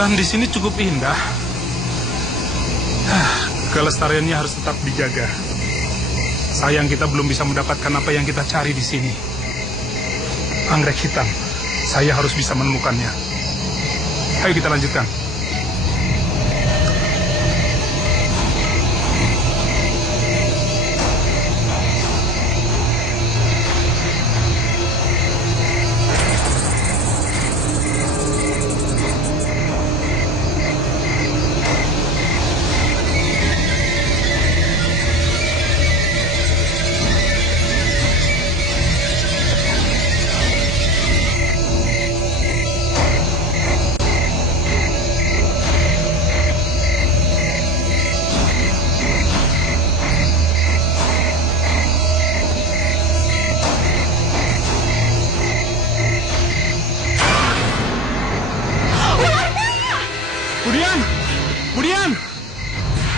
Hutan di sini cukup indah. Kelestariannya harus tetap dijaga. Sayang kita belum bisa mendapatkan apa yang kita cari di sini. Anggrek hitam. Saya harus bisa menemukannya. Ayo kita lanjutkan.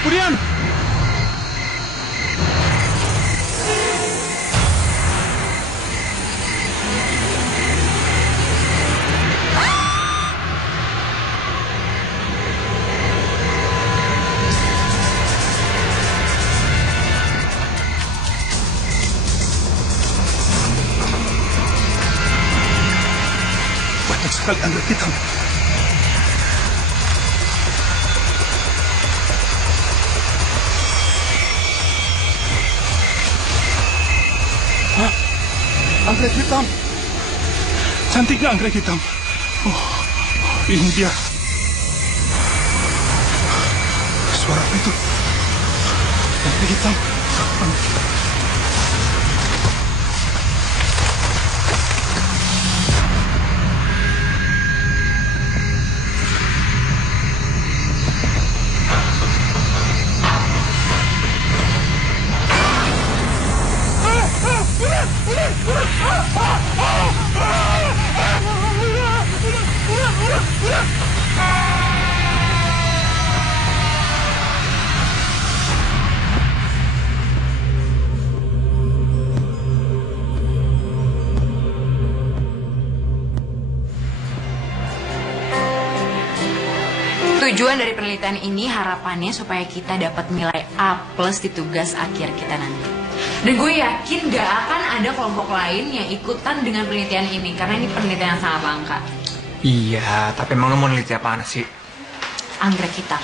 Budian! Banyak sekali anggrek hitam. Anggrek hitam. Cantiknya anggrek hitam. Oh, ini dia. Suara apa itu? Anggrek hitam. Tujuan dari penelitian ini harapannya supaya kita dapat nilai A+ di tugas akhir kita nanti. Dan gue yakin gak akan ada kelompok lain yang ikutan dengan penelitian ini, karena ini penelitian yang sangat langka. Iya, tapi emang lo mau neliti apaan sih? Anggrek hitam.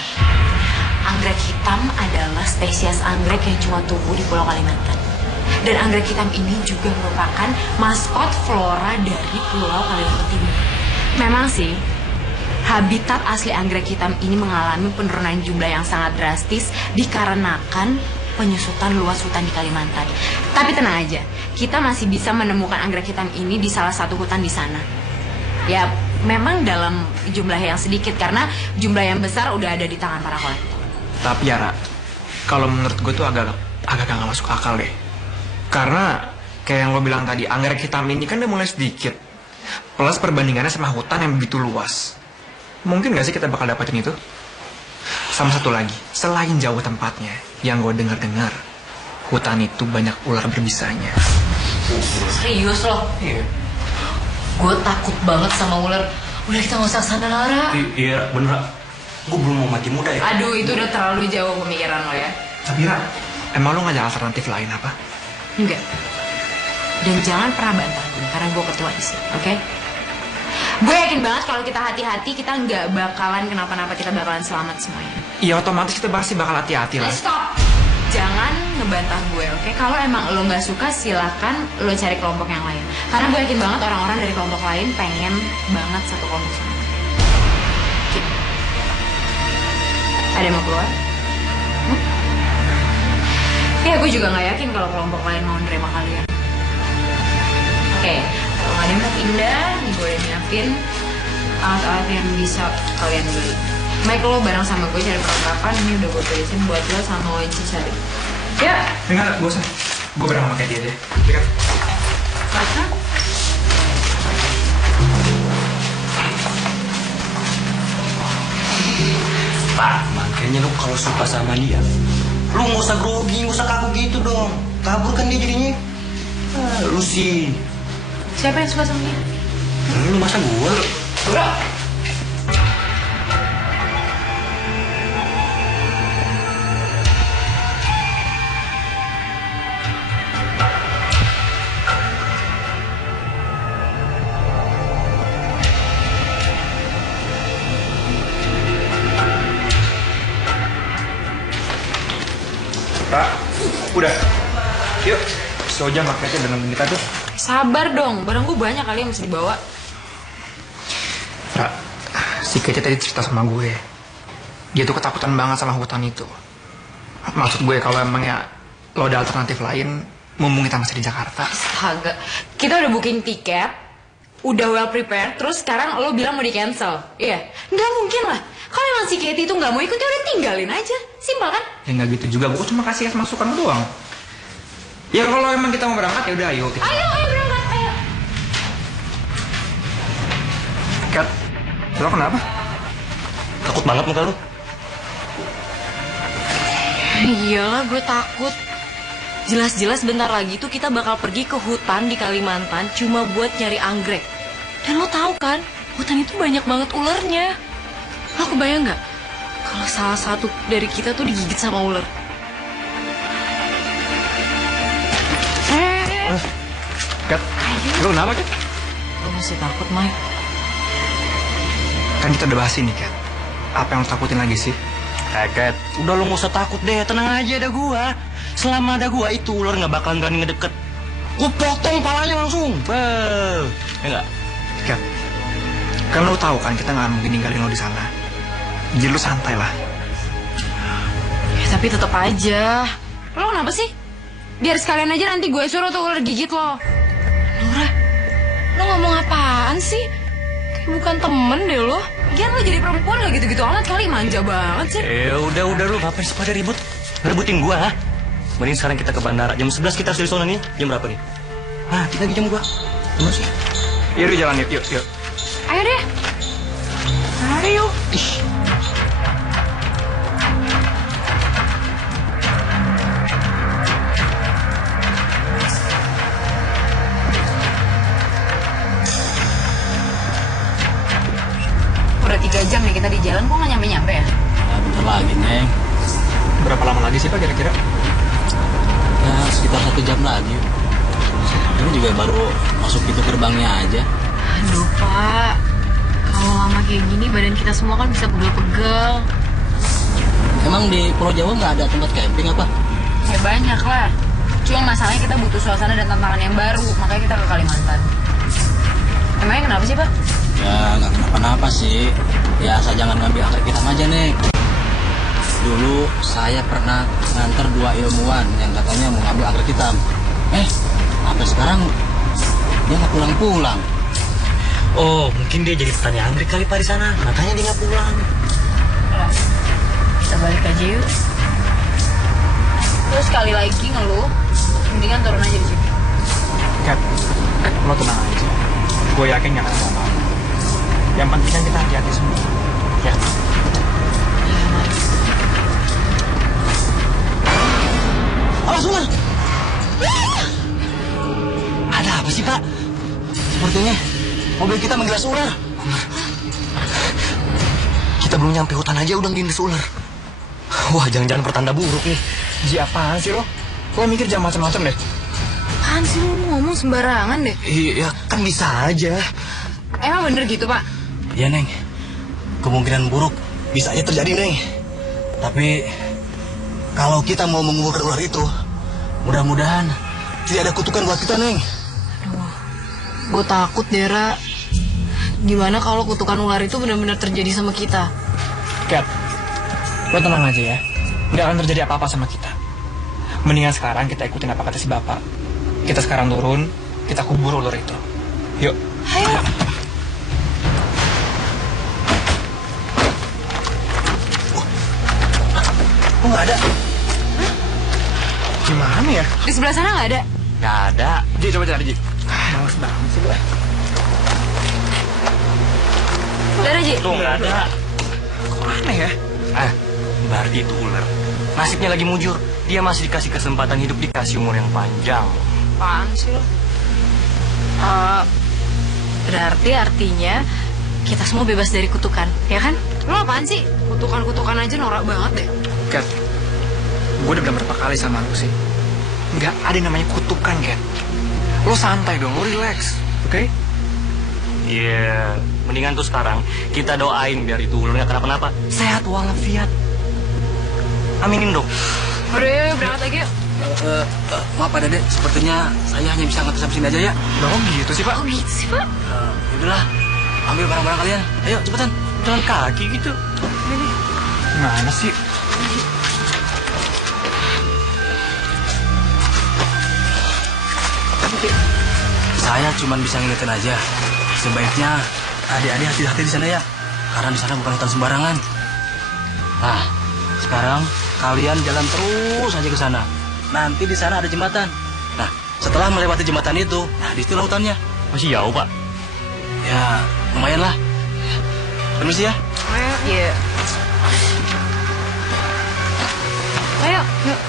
Anggrek hitam adalah spesies anggrek yang cuma tumbuh di Pulau Kalimantan. Dan anggrek hitam ini juga merupakan maskot flora dari Pulau Kalimantan Timur. Memang sih, habitat asli anggrek hitam ini mengalami penurunan jumlah yang sangat drastis dikarenakan penyusutan luas hutan di Kalimantan. Tapi tenang aja, kita masih bisa menemukan anggrek hitam ini di salah satu hutan di sana. Ya, memang dalam jumlah yang sedikit karena jumlah yang besar udah ada di tangan para kolektor. Tapi ya, Ra, kalau menurut gue tuh agak gak masuk akal deh. Karena kayak yang lo bilang tadi, anggrek hitam ini kan udah mulai sedikit. Plus perbandingannya sama hutan yang begitu luas. Mungkin gak sih kita bakal dapetin itu? Sama satu lagi, selain jauh tempatnya, yang gue dengar-dengar, hutan itu banyak ular berbisanya. Serius loh? Iya. Gue takut banget sama ular. Udah kita gak usah kesana, Lara. Iya, bener. Gue belum mau mati muda ya. Aduh, itu udah terlalu jauh pemikiran lo ya. Tapi Ra, emang lo gak ada alternatif lain apa? Enggak. Dan jangan pernah bantah gue, karena gue ketua di sini, oke? Gue yakin banget kalau kita hati-hati, kita nggak bakalan kenapa-napa, kita bakalan selamat semuanya. Iya, otomatis kita pasti bakal hati-hati lah. Stop! Jangan ngebantah gue, oke? Kalau emang lo nggak suka, silakan lo cari kelompok yang lain. Karena gue yakin banget orang-orang dari kelompok lain pengen banget satu kelompok sama. Oke. Ada yang mau keluar? Ya, gue juga nggak yakin kalau kelompok lain mau nerima kalian. Oke, kalau nggak ada yang mau pindah, gue udah nyiapin alat-alat yang bisa kalian beli. Mike, lo bareng sama gue cari perlengkapan, ini udah gue tulisin buat lo sama Oichi cari. Ya. Enggak, gue usah. Gue bareng sama kayak dia deh. Dekat. Masa? Pak, makanya lu kalau suka sama dia, lu nggak usah grogi, nggak usah kaku gitu dong. Kabur kan dia jadinya. Lu sih. Siapa yang suka sama dia? Lu masa gue? Tak, udah. Yuk, si Ojang paketnya udah nungguin kita tuh. Sabar dong, barang gue banyak kali yang mesti dibawa. Tak, si Kece tadi cerita sama gue. Dia tuh ketakutan banget sama hutan itu. Maksud gue kalau emang ya lo ada alternatif lain, mumpung kita masih di Jakarta. Astaga, kita udah booking tiket, udah well prepared, terus sekarang lo bilang mau di cancel. Iya, nggak mungkin lah. Kalau emang si Katie itu nggak mau ikut, ya udah tinggalin aja. Simpel kan? Ya nggak gitu juga, gue cuma kasih masukan doang. Ya kalau emang kita mau berangkat ya udah ayo kita. Ayo berangkat, ayo. Kat, lo kenapa? Takut banget muka lu. Iyalah, gue takut. Jelas-jelas bentar lagi tuh kita bakal pergi ke hutan di Kalimantan cuma buat nyari anggrek. Dan lo tahu kan, hutan itu banyak banget ularnya. Lo kebayang nggak kalau salah satu dari kita tuh digigit sama ular? Kat, lo kenapa Kat? Lo masih takut, Mike? Kan kita udah bahas ini Kat. Apa yang lo takutin lagi sih? Ket, udah lu gak usah takut deh, tenang aja ada gua. Selama ada gua itu ular nggak bakalan berani ngedeket. Gua potong palanya langsung. Ya nggak? Kat, kan lo tahu kan kita nggak mungkin ninggalin lo di sana. Jadi lo santai lah. Ya, tapi tetap aja. Lo kenapa sih? Biar sekalian aja nanti gue suruh tuh ular gigit lo. Nora, lo ngomong apaan sih? Kayak bukan temen deh lo. Gian lo jadi perempuan gak gitu-gitu amat kali, manja banget sih. Udah lu ngapain sih pada ribut? Rebutin gua, ha? Mending sekarang kita ke bandara. Jam 11 kita harus dari sana nih. Jam berapa nih? Ah, kita lagi jam gua. Gimana sih? Yuk jalan yuk. Ayo deh. Ayo. Udah 3 jam nih kita di jalan, kok nggak nyampe-nyampe ya? Nah, bentar lagi, Neng. Berapa lama lagi sih Pak kira-kira? Ya, sekitar 1 jam lagi. Ini juga baru masuk pintu gerbangnya aja. Aduh, Pak. Kalau lama kayak gini, badan kita semua kan bisa pegel-pegel. Emang di Pulau Jawa nggak ada tempat camping apa? Ya banyak lah. Cuma masalahnya kita butuh suasana dan tantangan yang baru, makanya kita ke Kalimantan. Emangnya kenapa sih, Pak? Ya, nggak kenapa-napa sih. Ya, asal jangan ngambil anggrek hitam aja, Neng. Dulu saya pernah nganter 2 ilmuwan yang katanya mau ngambil anggrek hitam. Sampai sekarang dia nggak pulang-pulang. Oh, mungkin dia jadi petani anggrek kali Pak di sana. Makanya dia nggak pulang. Kita balik aja yuk. Terus sekali lagi ngeluh, mendingan turun aja di sini. Kat, lo tenang aja. Gue yakin gak akan apa-apa. Yang penting kan kita hati-hati semua. Ya. Awas ular! Ada apa sih Pak? Sepertinya mobil kita menggilas ular. Kita belum nyampe hutan aja udah ngindes ular. Wah, jangan-jangan pertanda buruk nih. Ji apaan sih lo? Lo mikir jangan macam-macam deh. Apaan sih lu ngomong sembarangan deh? Iya, kan bisa aja. Emang bener gitu, Pak? Iya, Neng. Kemungkinan buruk bisa aja terjadi, Neng. Tapi kalau kita mau menguburkan ular itu, mudah-mudahan tidak ada kutukan buat kita, Neng. Gue takut, Dera. Gimana kalau kutukan ular itu benar-benar terjadi sama kita? Kat, lo tenang aja ya. Nggak akan terjadi apa-apa sama kita. Mendingan sekarang kita ikutin apa kata si bapak. Kita sekarang turun, kita kubur ular itu. Yuk. Ayo. Kok nggak ada? Gimana ya? Di sebelah sana nggak ada? Nggak ada. Ji, coba cari Ji. Males banget sih gue. Udah ada, Ji. Tuh nggak ada. Kok aneh ya? Berarti itu ular. Nasibnya lagi mujur. Dia masih dikasih kesempatan hidup, dikasih umur yang panjang. Apaan sih lo? Berarti artinya kita semua bebas dari kutukan, ya kan? Lo apaan sih? Kutukan-kutukan aja norak banget deh. Kat, gue udah bilang berapa kali sama lu sih. Nggak ada yang namanya kutukan, Kat. Lo santai dong, lo relax, oke? Iya, mendingan tuh sekarang kita doain biar itu ularnya kenapa-napa. Sehat walafiat. Aminin dong. Udah yuk, berangkat lagi yuk. Maaf Pak Dede, sepertinya saya hanya bisa ngantar sampai sini aja ya. Loh kok gitu sih, Pak? Oh gitu sih, Pak. Yaudahlah, ambil barang-barang kalian. Ayo cepetan, jalan kaki gitu. Gimana sih? Saya cuma bisa ngingetin aja. Sebaiknya adik-adik hati-hati di sana ya. Karena di sana bukan hutan sembarangan. Nah, sekarang kalian jalan terus aja ke sana. Nanti di sana ada jembatan. Nah, setelah melewati jembatan itu, nah di situ hutannya. Masih jauh, Pak. Ya, lumayan lah. Permisi ya. Iya. Ayo, yuk.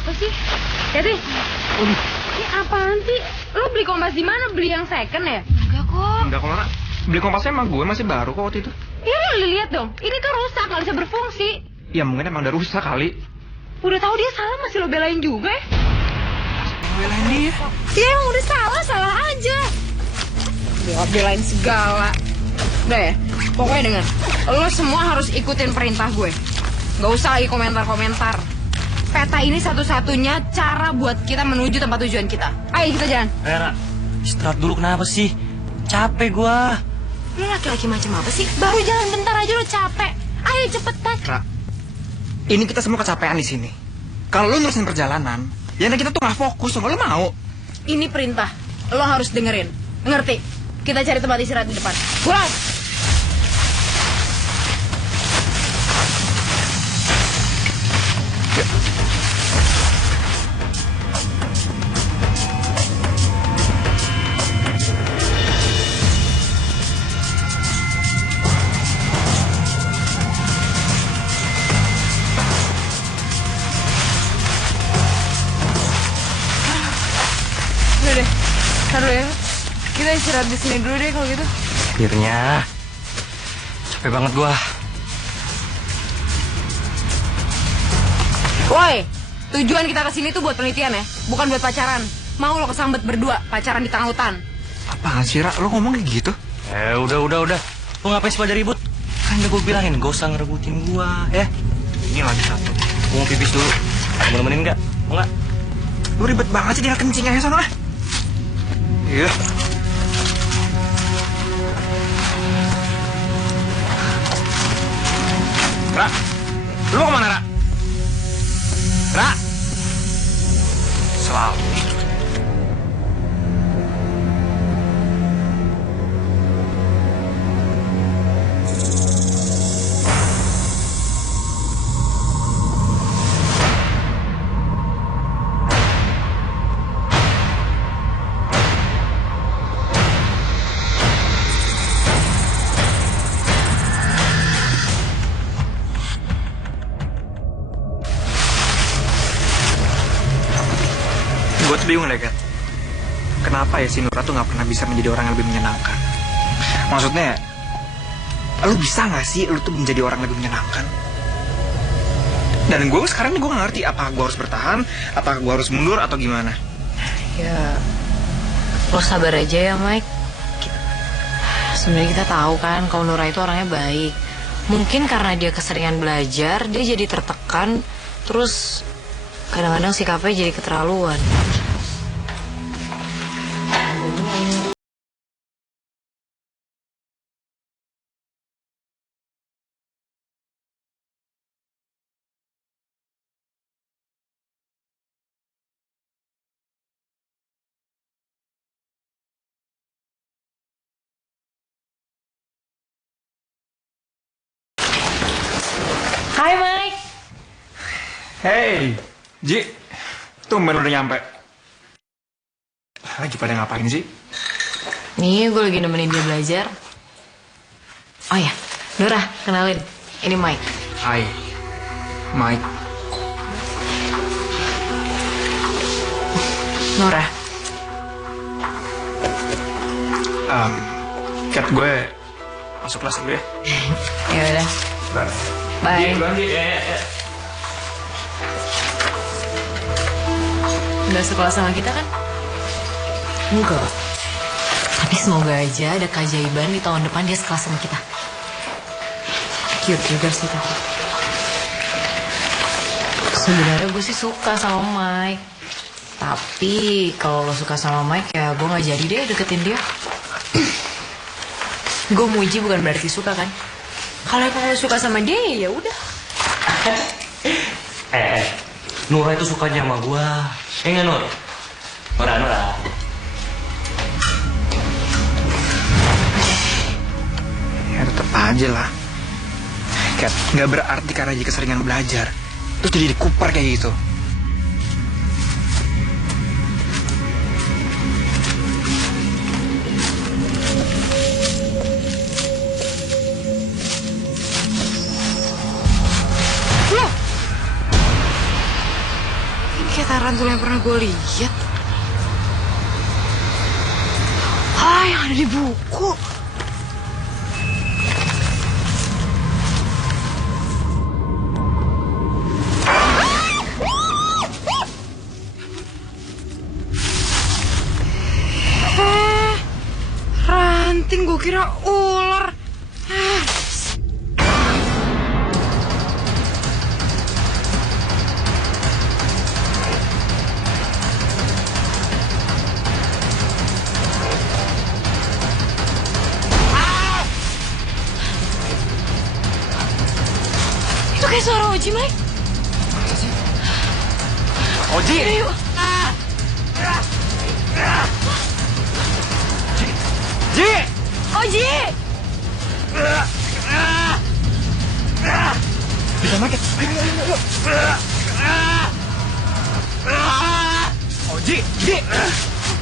Apa sih? Jadi, ini apaan sih? Lo beli kompas di mana? Beli yang second ya? Enggak kok. Enggak, kok, Ra. Beli kompasnya emang gue masih baru kok waktu itu. Ya lo lihat dong, ini tuh rusak, nggak bisa berfungsi. Ya mungkin emang udah rusak kali. Udah tahu dia salah masih lo belain juga ya? Belain dia. Ya emang udah salah, salah aja. Belain segala. Udah ya, pokoknya dengar, lo semua harus ikutin perintah gue. Gak usah lagi komentar-komentar. Peta ini satu-satunya cara buat kita menuju tempat tujuan kita. Ayo kita jalan. Ra, istirahat dulu kenapa sih? Capek gua. Lu laki-laki macam apa sih? Baru jalan bentar aja lo capek. Ayo cepetan. Ra, ini kita semua kecapean di sini. Kalau lu nerusin perjalanan, ya kita tuh nggak fokus, nggak lu mau. Ini perintah, lo harus dengerin. Ngerti? Kita cari tempat istirahat di depan. Pulang. Udah deh, ntar dulu ya. Kita istirahat di sini dulu deh kalau gitu. Akhirnya capek banget gua. Woi, tujuan kita kesini tuh buat penelitian ya, bukan buat pacaran. Mau lo kesambet berdua, pacaran di tengah hutan. Apaan sih, Ra? Lu ngomong kayak gitu? Udah. Lu ngapain sih pada ribut? Kan udah gua bilangin, gak usah ngerebutin gua, ya. Ini lagi satu. Gua mau pipis dulu. Ada mau nemenin nggak? Mau nggak? Lu ribet banget sih, tinggal kencing aja sana. Iya. Ra, lu mau kemana, Ra? Ra, selalu. Gue tuh bingung deh, Kat. Kenapa kenapa ya si Nura tuh nggak pernah bisa menjadi orang yang lebih menyenangkan. Maksudnya, lu bisa nggak sih lu tuh menjadi orang yang lebih menyenangkan? Dan gue sekarang gue nggak ngerti apakah gue harus bertahan, apakah gue harus mundur atau gimana. Ya, lo sabar aja ya Mike. Sebenarnya kita tahu kan kalau Nura itu orangnya baik. Mungkin karena dia keseringan belajar, dia jadi tertekan. Terus kadang-kadang sikapnya jadi keterlaluan. Hai Mike. Hey, Ji, tumben udah nyampe. Lagi pada ngapain sih? Nih, gue lagi nemenin dia belajar. Oh ya, Nura, kenalin. Ini Mike. Hai, Mike. Nura. Kat, gue masuk kelas dulu ya. Ya udah. Bye. Nggak sekolah sama kita kan? Enggak. Tapi semoga aja ada keajaiban di tahun depan dia sekelas sama kita. Cute juga sih tapi. Sebenarnya gue sih suka sama Mike. Tapi kalau lo suka sama Mike ya gue nggak jadi deh deketin dia. Gue muji bukan berarti suka kan? Kalau emang lo suka sama dia ya udah. Nura itu sukanya sama gua. Enggak Nur? Nura. Ya tetep aja lah. Kat, nggak berarti karena dia keseringan belajar terus jadi dikuper kayak gitu. Kayak tarantula yang pernah gue lihat. Ah, yang ada di buku. Ranting, gue kira ular. Itu kayak suara Oji, Mike. Oji! Ayo. Ji! Oji! Bisa makin. Ayo. Oji! Ji!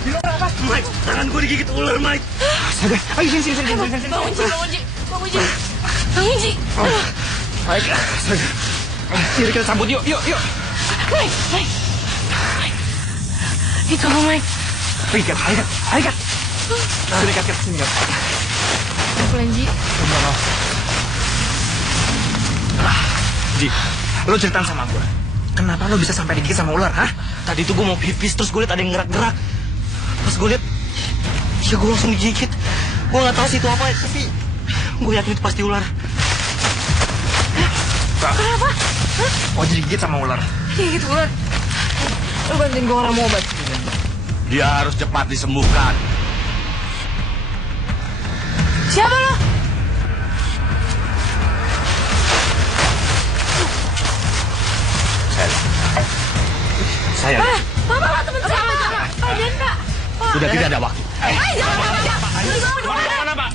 Bilang apa? Mike, tangan gue digigit ular, Mike. Astaga. Ayo sini. Bangun, Ji. Bangun, Ji. Baik. Astaga. Yuk kita sambut yuk. Mike. Itu apa, Mike? Ayo Kat. Sini Kat. Pelan, Ji. Ji, lo ceritain sama gue. Kenapa lo bisa sampai digigit sama ular, hah? Tadi tuh gue mau pipis, terus gue liat ada yang gerak-gerak. Pas gue liat, ya gue langsung digigit. Gue gak tahu sih itu apa, tapi gue yakin itu pasti ular. Kenapa? Oh, digigit sama ular. Kayak gitu, ular. Lu bantuin gue orang mau obat. Dia harus cepat disembuhkan. Siapa lo? Saya Bapak, temen saya. Pak, dan Pak. sudah tidak ada waktu. Mana, Pak?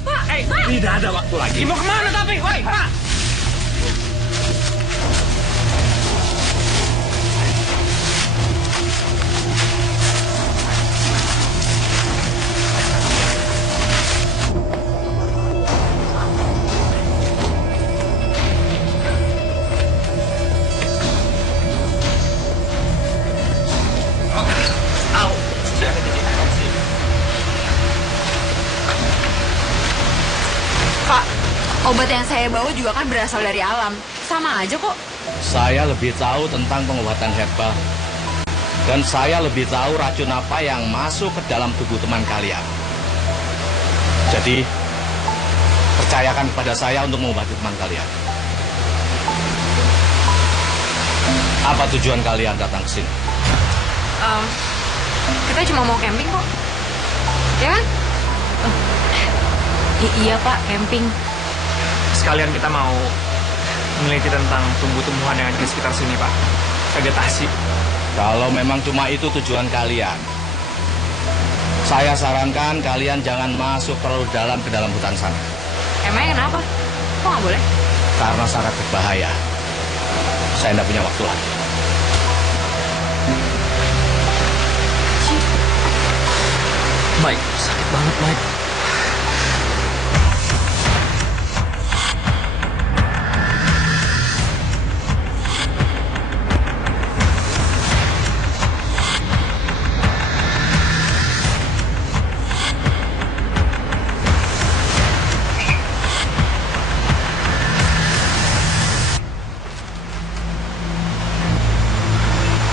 Tidak ada waktu lagi. Mau kemana tapi? Woi, Pak! Obat yang saya bawa juga kan berasal dari alam. Sama aja kok. Saya lebih tahu tentang pengobatan herbal. Dan saya lebih tahu racun apa yang masuk ke dalam tubuh teman kalian. Jadi, percayakan kepada saya untuk mengobati teman kalian. Apa tujuan kalian datang ke sini? Kita cuma mau camping kok. Ya kan? Iya Pak, camping. Sekalian kita mau meneliti tentang tumbuh-tumbuhan yang ada di sekitar sini, Pak. Vegetasi. Kalau memang cuma itu tujuan kalian, saya sarankan kalian jangan masuk terlalu dalam ke dalam hutan sana. Emangnya kenapa? Kok nggak boleh? Karena sangat berbahaya. Saya tidak punya waktu lagi. Mike, sakit banget, Mike.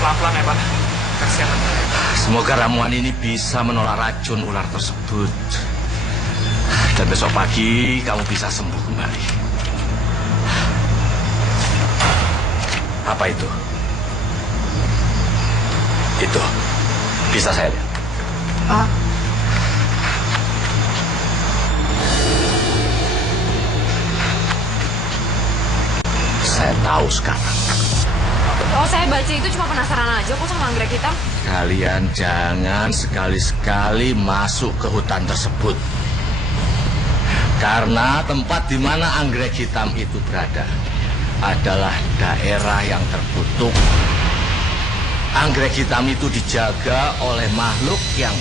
Pelan-pelan ya, Pak. Kasihan. Semoga ramuan ini bisa menolak racun ular tersebut. Dan besok pagi kamu bisa sembuh kembali. Apa itu? Itu. Bisa saya lihat? Saya tahu sekarang. Oh, saya baca itu cuma penasaran aja kok sama anggrek hitam. Kalian jangan sekali-sekali masuk ke hutan tersebut. Karena tempat di mana anggrek hitam itu berada adalah daerah yang tertutup. Anggrek hitam itu dijaga oleh makhluk yang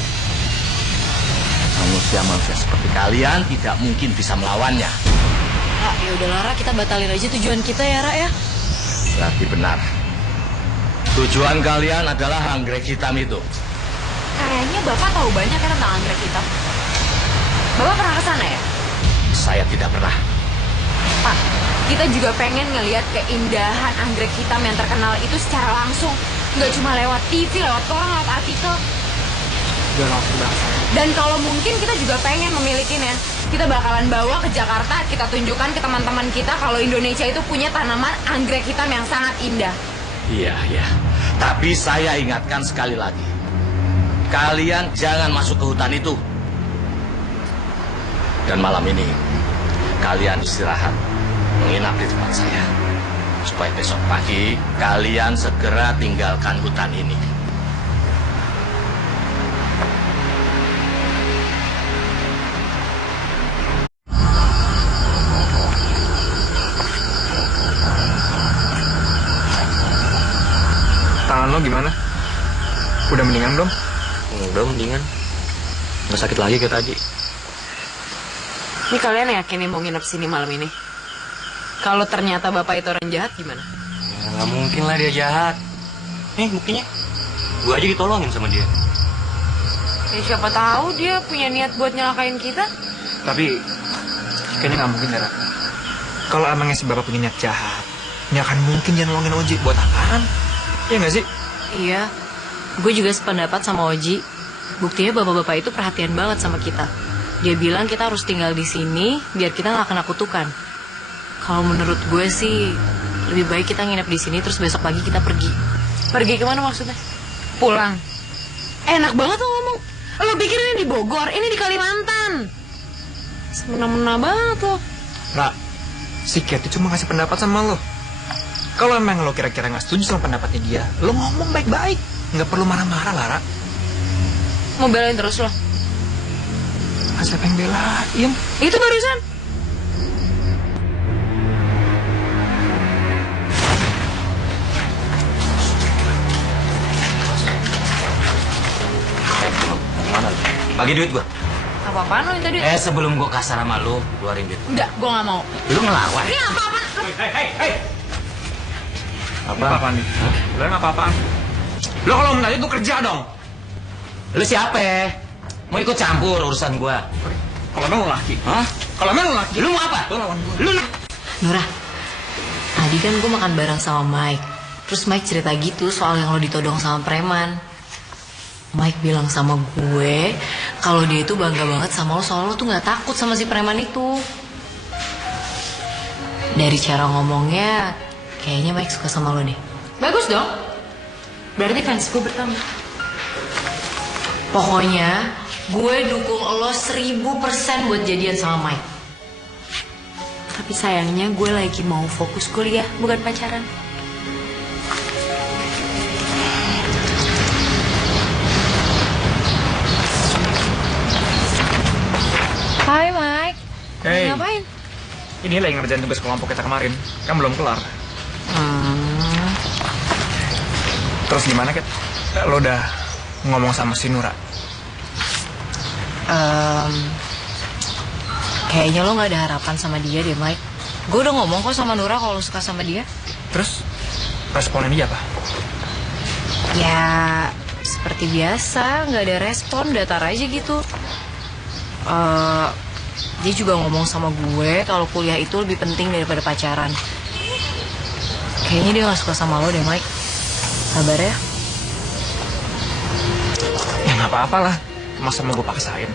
manusia-manusia seperti kalian tidak mungkin bisa melawannya. Ra, ya udah Lara, kita batalin aja tujuan kita ya, Ra ya. Berarti benar. Tujuan kalian adalah anggrek hitam itu. Kayaknya Bapak tahu banyak ya tentang anggrek hitam. Bapak pernah ke sana ya? Saya tidak pernah. Pak, kita juga pengen ngelihat keindahan anggrek hitam yang terkenal itu secara langsung. Nggak cuma lewat TV, lewat koran, lewat artikel. Udah langsung bahasa. Dan kalau mungkin kita juga pengen memilikinya. Kita bakalan bawa ke Jakarta, kita tunjukkan ke teman-teman kita kalau Indonesia itu punya tanaman anggrek hitam yang sangat indah. Iya, iya. Tapi saya ingatkan sekali lagi. Kalian jangan masuk ke hutan itu. Dan malam ini, kalian istirahat, menginap di tempat saya. Supaya besok pagi, kalian segera tinggalkan hutan ini. Tangan lo gimana? Udah mendingan belum? Udah mendingan. Nggak sakit lagi kayak tadi. Ini kalian yakin nih mau nginep sini malam ini? Kalau ternyata Bapak itu orang jahat gimana? Ya, nggak mungkin lah dia jahat. Nih buktinya. Gua aja ditolongin sama dia. Ya siapa tahu dia punya niat buat nyelakain kita. Tapi kayaknya nggak mungkin, Ra. Kalau emangnya si bapak punya niat jahat, nggak akan mungkin dia nolongin Oji. Buat apaan? Iya nggak sih? Iya, gue juga sependapat sama Oji. Buktinya bapak-bapak itu perhatian banget sama kita. Dia bilang kita harus tinggal di sini biar kita nggak kena kutukan. Kalau menurut gue sih lebih baik kita nginep di sini terus besok pagi kita pergi. Pergi kemana maksudnya? Pulang. Enak banget lo ngomong. Lo pikir ini di Bogor, ini di Kalimantan. Semena-mena banget lo. Ra, si Cat itu cuma ngasih pendapat sama lo. Kalau emang lo kira-kira nggak setuju sama pendapatnya dia, lo ngomong baik-baik, nggak perlu marah-marah, Lara. Mau belain terus lo? Siapa yang belain? Itu barusan. Bagi duit gua. Apa-apaan lo minta duit? Sebelum gua kasar sama lu, keluarin duit. Enggak, gue nggak mau. Lu ngelawan. Ini apa-apaan? Apa-apaan nih? Lo yang apa-apaan? Lo kalau menanya tuh kerja dong. Lu siapa? Mau ikut campur urusan gua? Kalau emang lo laki. Hah? Kalau emang lo laki. Lu mau apa? Lo lawan gue. Lu Nura, tadi kan gue makan bareng sama Mike. Terus Mike cerita gitu soal yang lo ditodong sama preman. Mike bilang sama gue kalau dia itu bangga banget sama lo soal lo tuh nggak takut sama si preman itu. Dari cara ngomongnya, kayaknya Mike suka sama lo deh. Bagus dong. Berarti fans gue bertambah. Pokoknya gue dukung lo 1000% buat jadian sama Mike. Tapi sayangnya gue lagi mau fokus kuliah, bukan pacaran. Hai Mike. Hey. Ngapain? Ini lagi ngerjain tugas kelompok kita kemarin. Kan belum kelar. Terus gimana, Kat? Lo udah ngomong sama si Nura? Kayaknya lo gak ada harapan sama dia deh, Mike. Gue udah ngomong kok sama Nura kalau lo suka sama dia. Terus responnya dia apa? Ya, seperti biasa, gak ada respon, datar aja gitu. Dia juga ngomong sama gue kalau kuliah itu lebih penting daripada pacaran. Kayaknya dia gak suka sama lo deh, Mike. Sabar ya. Ya gak apa-apa lah. Masa mau gue paksain?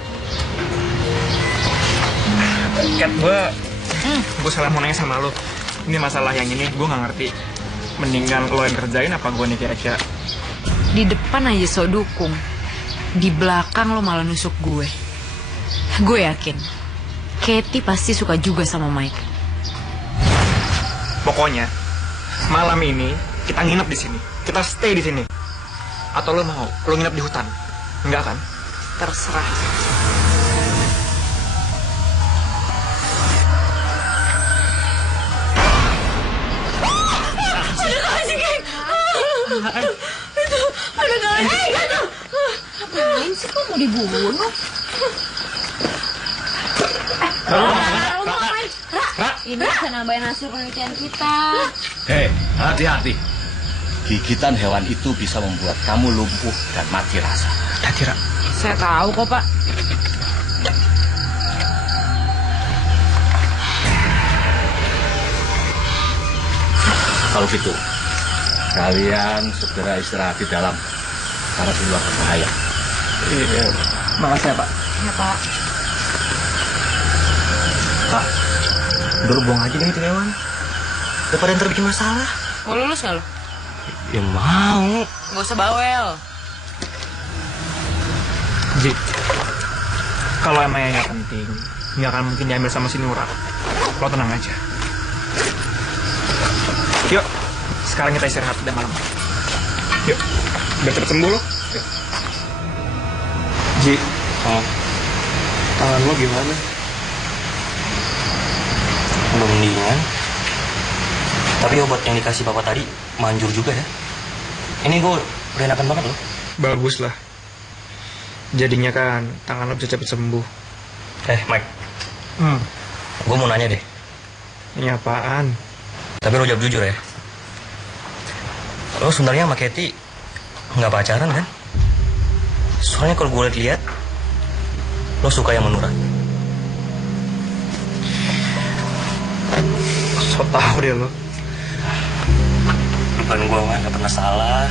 Kat, gue salah mau nanya sama lo. Ini masalah yang ini gue gak ngerti. Mendingan lo yang kerjain apa gue nih kira-kira? Di depan aja so dukung. Di belakang lo malah nusuk gue. Gue yakin Katie pasti suka juga sama Mike. Pokoknya malam ini kita nginep di sini. Kita stay di sini. Atau lo mau lo nginep di hutan? Enggak kan? Terserah. Ada kalian itu. Ngapain sih kok mau dibunuh? Ini bisa nambahin hasil penelitian kita. Hei, hati-hati. Gigitan hewan itu bisa membuat kamu lumpuh dan mati rasa. Kira. Saya tahu kok, Pak. Kalau gitu, kalian segera istirahat di dalam karena di luar berbahaya. Iya. Makasih ya, Pak. Ya, Pak. Pak, udah lu buang aja deh itu hewan. Daripada ntar bikin masalah. Mau lulus gak lo? Ya mau. Gak usah bawel. Ji, kalau emangnya nggak penting, nggak akan mungkin diambil sama si Nura. Lo tenang aja. Yuk, sekarang kita istirahat, udah malam. Yuk, biar cepet sembuh lo. Yuk. Ji, tangan lo gimana? Udah mendingan. Tapi obat yang dikasih bapak tadi manjur juga ya. Ini gue udah enakan banget loh. Bagus lah. Jadinya kan tangan lo bisa cepet sembuh. Mike, gue mau nanya deh. Ini apaan? Tapi lo jawab jujur ya. Lo sebenarnya sama Katie nggak pacaran kan? Soalnya kalau gue lihat, lo suka yang menurut. So tau deh lo. Bukan gue nggak pernah salah.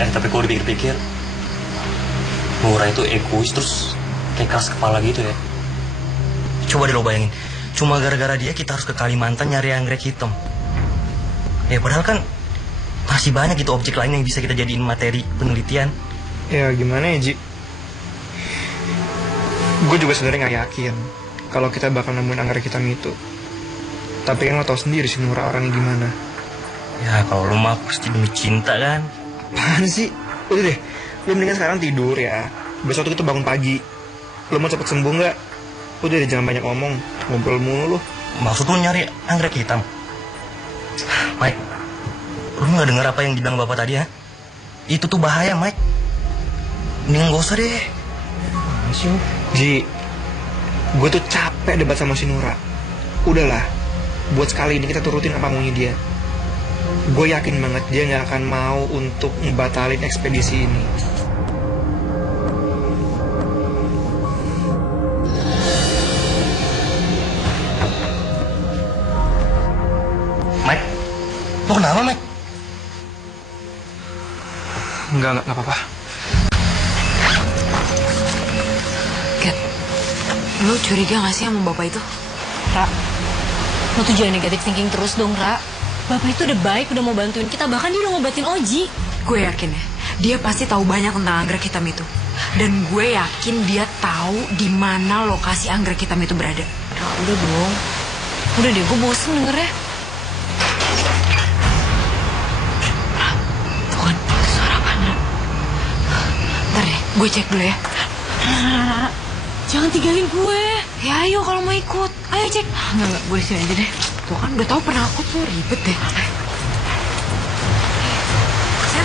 Tapi kalau dipikir-pikir, Nura itu egois terus kayak keras kepala gitu ya. Coba deh lo bayangin, cuma gara-gara dia kita harus ke Kalimantan nyari anggrek hitam. Ya padahal kan masih banyak gitu objek lain yang bisa kita jadiin materi penelitian. Ya gimana ya, Ji? Gue juga sebenarnya nggak yakin kalau kita bakal nemuin anggrek hitam itu. Tapi kan lo tau sendiri si Nura orangnya gimana. Ya kalau lo mah pasti demi cinta kan. Apaan sih? Udah deh, lo mendingan sekarang tidur ya. Besok tuh kita bangun pagi. Lo mau cepet sembuh nggak? Udah deh, jangan banyak ngomong. Ngobrol mulu lo. Maksud lo nyari anggrek hitam? Mike, lo nggak dengar apa yang dibilang bapak tadi ya? Itu tuh bahaya, Mike. Mendingan gak usah deh. Masih Ji, gue tuh capek debat sama si Nura. Udahlah, buat sekali ini kita turutin apa maunya dia. Gue yakin banget dia gak akan mau untuk ngebatalin ekspedisi ini. kenapa, Mek? Enggak apa-apa. Kat, lu curiga gak sih sama bapak itu? Ra, lo tuh jangan negatif thinking terus dong, Ra. Bapak itu udah baik, udah mau bantuin kita, bahkan dia udah ngobatin Oji. Gue yakin ya, dia pasti tahu banyak tentang anggrek hitam itu. Dan gue yakin dia tahu di mana lokasi anggrek hitam itu berada. Ra, udah dong. Udah deh, gue bosen dengernya. Tuh kan, suara apaan? Ntar deh, gue cek dulu ya. Ra, jangan tinggalin gue. Ya ayo kalau mau ikut, ayo cek. Enggak, gue disini aja deh. Tuh kan udah tahu penakut tuh, ribet deh.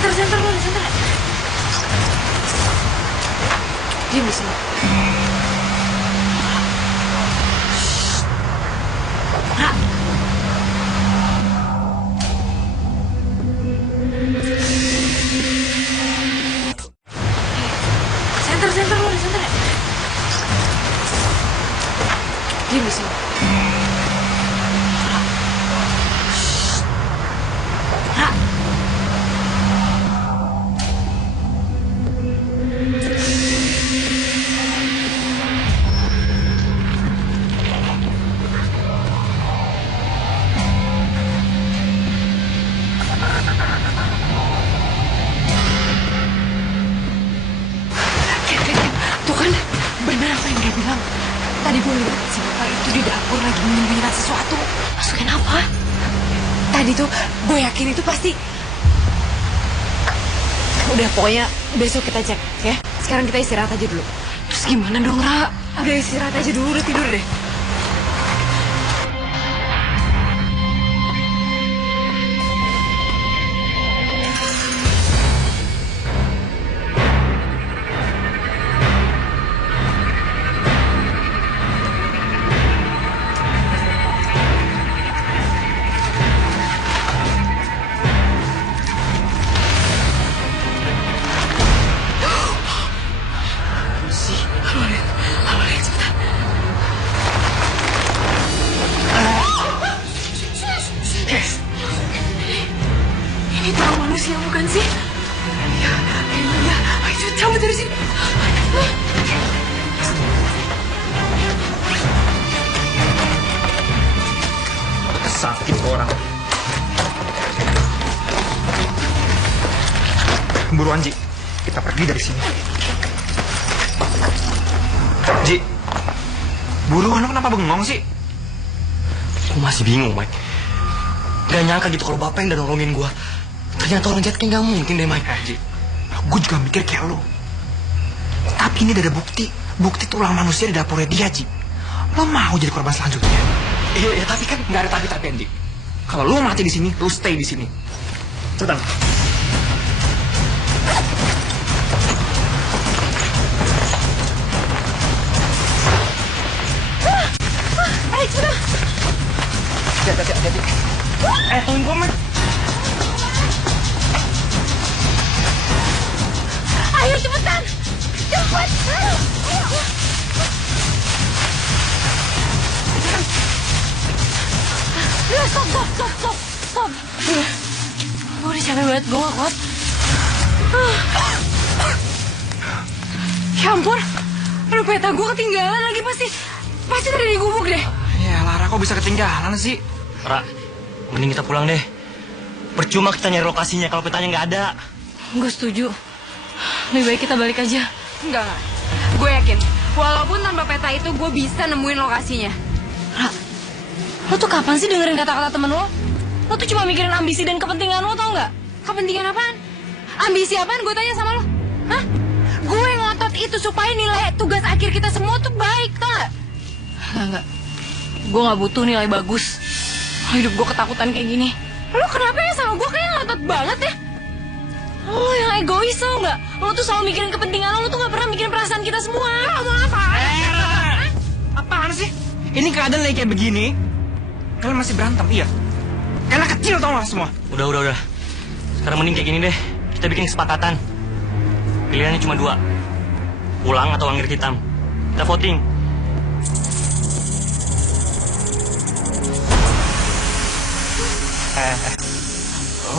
Senter lu, senter. Diam di sini. Ra. Senter lu, senter. Diam di sini. Ra. Tuh kan, benar apa yang dia bilang. Tadi gue lihat si bapak itu di dapur lagi menyembunyikan sesuatu. Masukin apa? Tadi tuh, gue yakin itu pasti. Udah, pokoknya besok kita cek, ya. Sekarang kita istirahat aja dulu. Terus gimana dong, Ra? Udah istirahat aja dulu, udah tidur deh. Ini tuh manusia bukan sih? Ya, iya. Ayo cabut dari sini. Sakit orang. Buruan, Ji. Kita pergi dari sini. Ji. Buruan, lo kenapa bengong sih? Gue masih bingung, Mike. Gak nyangka gitu kalau bapak yang udah nolongin gue. Ternyata orang jahat kayak gak mungkin deh, Mike. Ji, gue juga mikir kayak lo. Tapi ini udah ada bukti. Bukti tulang manusia di dapurnya dia, Ji. Lo mau jadi korban selanjutnya? Iya, tapi kan nggak ada tapi-tapian, Ji. Kalau lo mati di sini, lo stay di sini. Cepetan. Ayo, cepetan. Hati-hati. Tungguin gue, Mike. Ayo, cepetan. Cepet. Ayo, stop. Gue udah capek banget, gue gak kuat. Ya ampun. Aduh, peta gue ketinggalan lagi pasti. Pasti tadi di gubuk deh. Ya, Lara, kok bisa ketinggalan sih? Ra, mending kita pulang deh. Percuma kita nyari lokasinya kalau petanya nggak ada. Gue setuju. Lebih baik kita balik aja. Enggak. Gue yakin. Walaupun tanpa peta itu gue bisa nemuin lokasinya. Ra, lo tuh kapan sih dengerin kata-kata temen lo? Lo tuh cuma mikirin ambisi dan kepentingan lo, tau nggak? Kepentingan apaan? Ambisi apaan? Gue tanya sama lo. Hah? Gue ngotot itu supaya nilai tugas akhir kita semua tuh baik, tau gak? Enggak. Gue gak butuh nilai bagus. Hidup gue ketakutan kayak gini. Lo kenapa ya sama gue kayak ngotot banget ya? Lo yang egois tau nggak? Lo tuh selalu mikirin kepentingan lo tuh gak pernah mikirin perasaan kita semua. Ngomong apaan? Apaan sih? Ini keadaan lagi kayak begini. Kalian masih berantem, iya? Kalian kecil tau gak semua? Udah. Sekarang mending kayak gini deh. Kita bikin kesepakatan. Pilihannya cuma 2. Pulang atau anggrek hitam. Kita voting.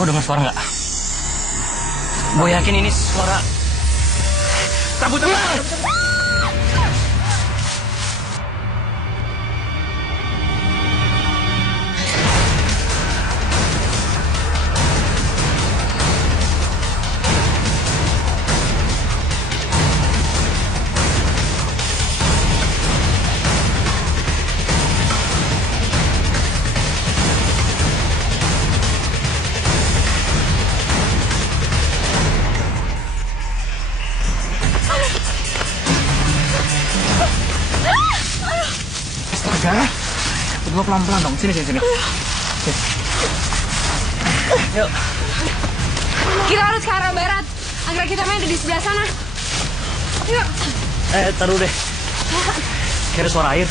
Kau dengar suara nggak? Gue yakin ini suara... Cabut. Astaga. Coba pelan-pelan dong. Sini. Yuk. Kita harus ke arah barat. Anggrek hitamnya ada di sebelah sana. Yuk. Taruh deh. Kayak ada suara air.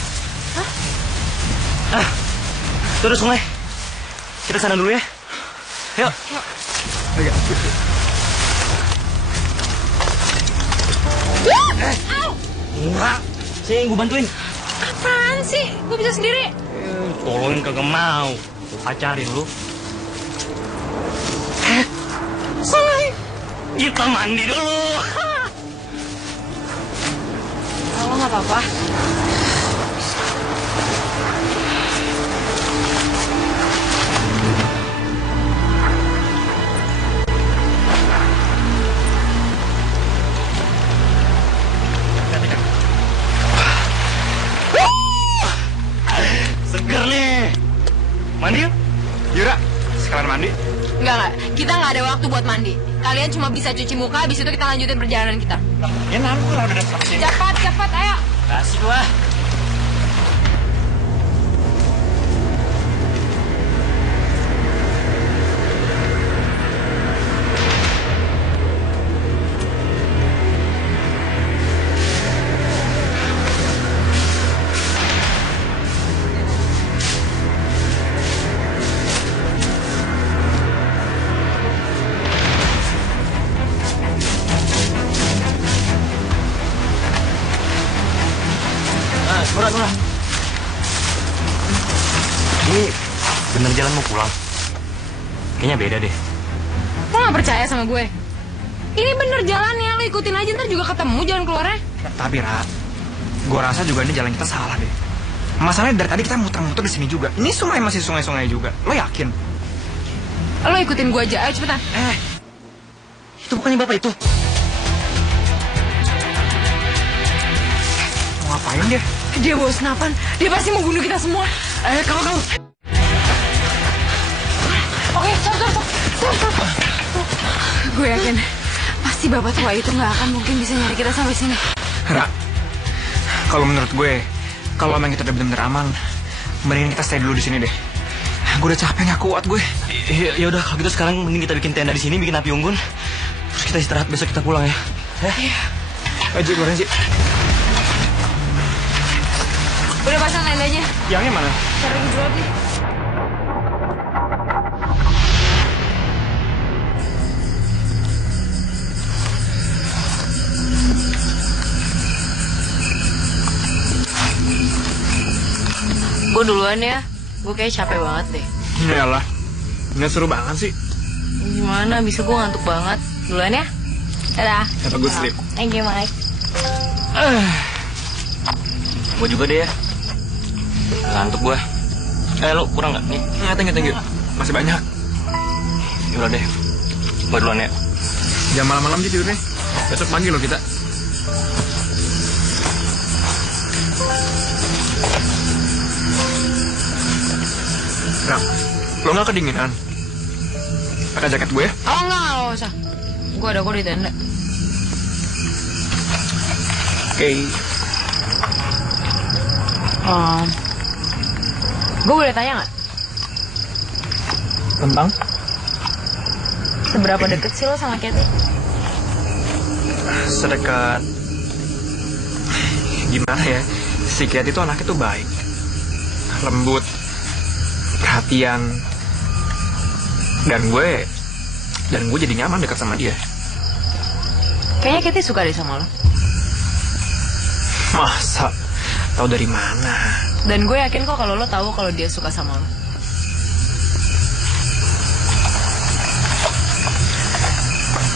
Hah? Itu ada sungai. Kita sana dulu ya. Yuk. Enggak. Sini gue bantuin. Apaan sih? Gue bisa sendiri. Tolongin kagak mau. Pacarin lu. Sungai. Kita mandi dulu. Lo nggak apa-apa. Seger nih. Mandi yuk. Yura, sekalian mandi. Enggak. Kita nggak ada waktu buat mandi. Kalian cuma bisa cuci muka, habis itu kita lanjutin perjalanan kita. Ya nanggur lah udah datang sini. Cepat, ayo. Kasih gua. Murah. Ini bener jalan mau pulang? Kayaknya beda deh. Lo nggak percaya sama gue? Ini bener jalannya, lo ikutin aja ntar juga ketemu jalan keluarnya. Tapi Ra, gue rasa juga ini jalan kita salah deh. Masalahnya dari tadi kita muter-muter di sini juga. Ini sungai masih sungai-sungai juga. Lo yakin? Lo ikutin gue aja, ayo cepetan. Itu bukannya bapak itu? Mau ngapain dia? Dia bawa senapan, dia pasti mau bunuh kita semua. Kamu. Oke, stop. Gue yakin, pasti bapak tua itu nggak akan mungkin bisa nyari kita sampai sini. Ra, kalau menurut gue, kalau emang kita udah bener-bener aman, mending kita stay dulu di sini deh. Gue udah capek, nggak kuat gue. Ya udah, kalau gitu sekarang mending kita bikin tenda di sini, bikin api unggun. Terus kita istirahat, besok kita pulang ya. Iya. Ji, goreng Ji. Udah pasang tendanya. Yangnya mana? Sering drop nih. Gue duluan ya. Gue kayak capek banget deh. Yalah, nggak seru banget sih. Gimana? Bisa gue ngantuk banget. Duluan ya. Dadah. Have a good sleep. Thank you, Mike. Gue juga deh ya. Ngantuk gue. Lo kurang nggak nih? Thank you. Masih banyak. Yaudah deh. Gue duluan ya. Jam malam-malam sih tidurnya. Besok pagi loh kita. Nah, lo nggak kedinginan? Pakai jaket gue ya? Oh enggak, lo usah. Gue ada kok di tenda. Oke. Gue boleh tanya nggak? Tentang? Seberapa deket sih lo sama Kathy? Sedekat... Gimana ya? Si Kathy itu anaknya tuh baik. Lembut. Perhatian. Dan gue jadi nyaman dekat sama dia. Kayaknya Kathy suka deh sama lo. Masa? Tahu dari mana? Dan gue yakin kok kalau lo tahu kalau dia suka sama lo.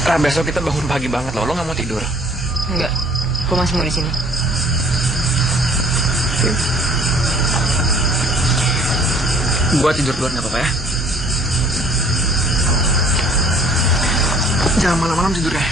Besok kita bangun pagi banget loh. Lo nggak mau tidur? Enggak, gue masih mau di sini. Gua tidur duluan, nggak apa-apa ya? Jangan malam-malam tidur ya.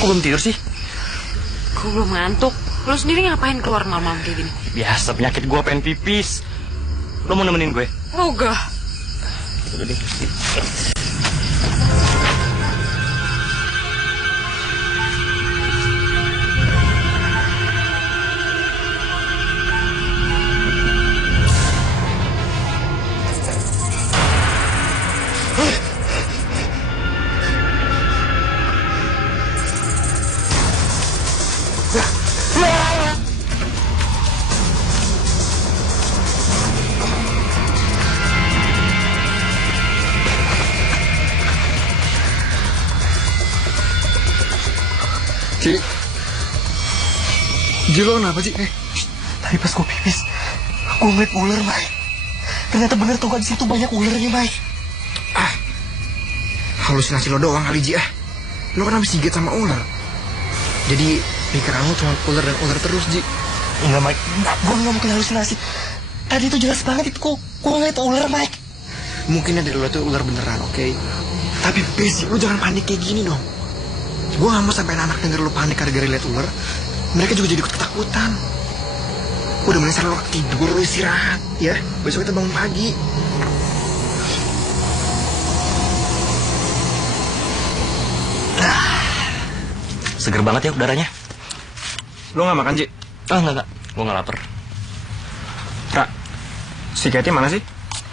Kok belum tidur sih? Gue belum ngantuk. Lo sendiri ngapain keluar malam-malam kayak gini? Biasa penyakit gue pengen pipis. Lo mau nemenin gue? Enggak. Udah deh. Ji, lo kenapa sih? Tadi pas gue pipis, gue ngeliat ular, Mai. Ternyata bener tuh kan di situ banyak ularnya, Mai. Halusinasi lo doang kali, Ji. Lo kan habis digigit sama ular. Jadi pikiran lo cuma ular dan ular terus, Ji. Enggak, Mike. Gue nggak mungkin halusinasi. Tadi itu jelas banget itu gue ngeliat ular, Mike. Mungkin dari lo tuh ular beneran, oke? Tapi basic, lo jangan panik kayak gini dong. Gue gak mau sampai anak denger lo panik gara-gara liat ular. Mereka juga jadi ikut ketakutan. Udah mending lo tidur, lo istirahat, ya. Besok kita bangun pagi. Seger banget ya udaranya. Lo gak makan, Ji? Enggak. Gue gak lapar. Kak, si Katy mana sih?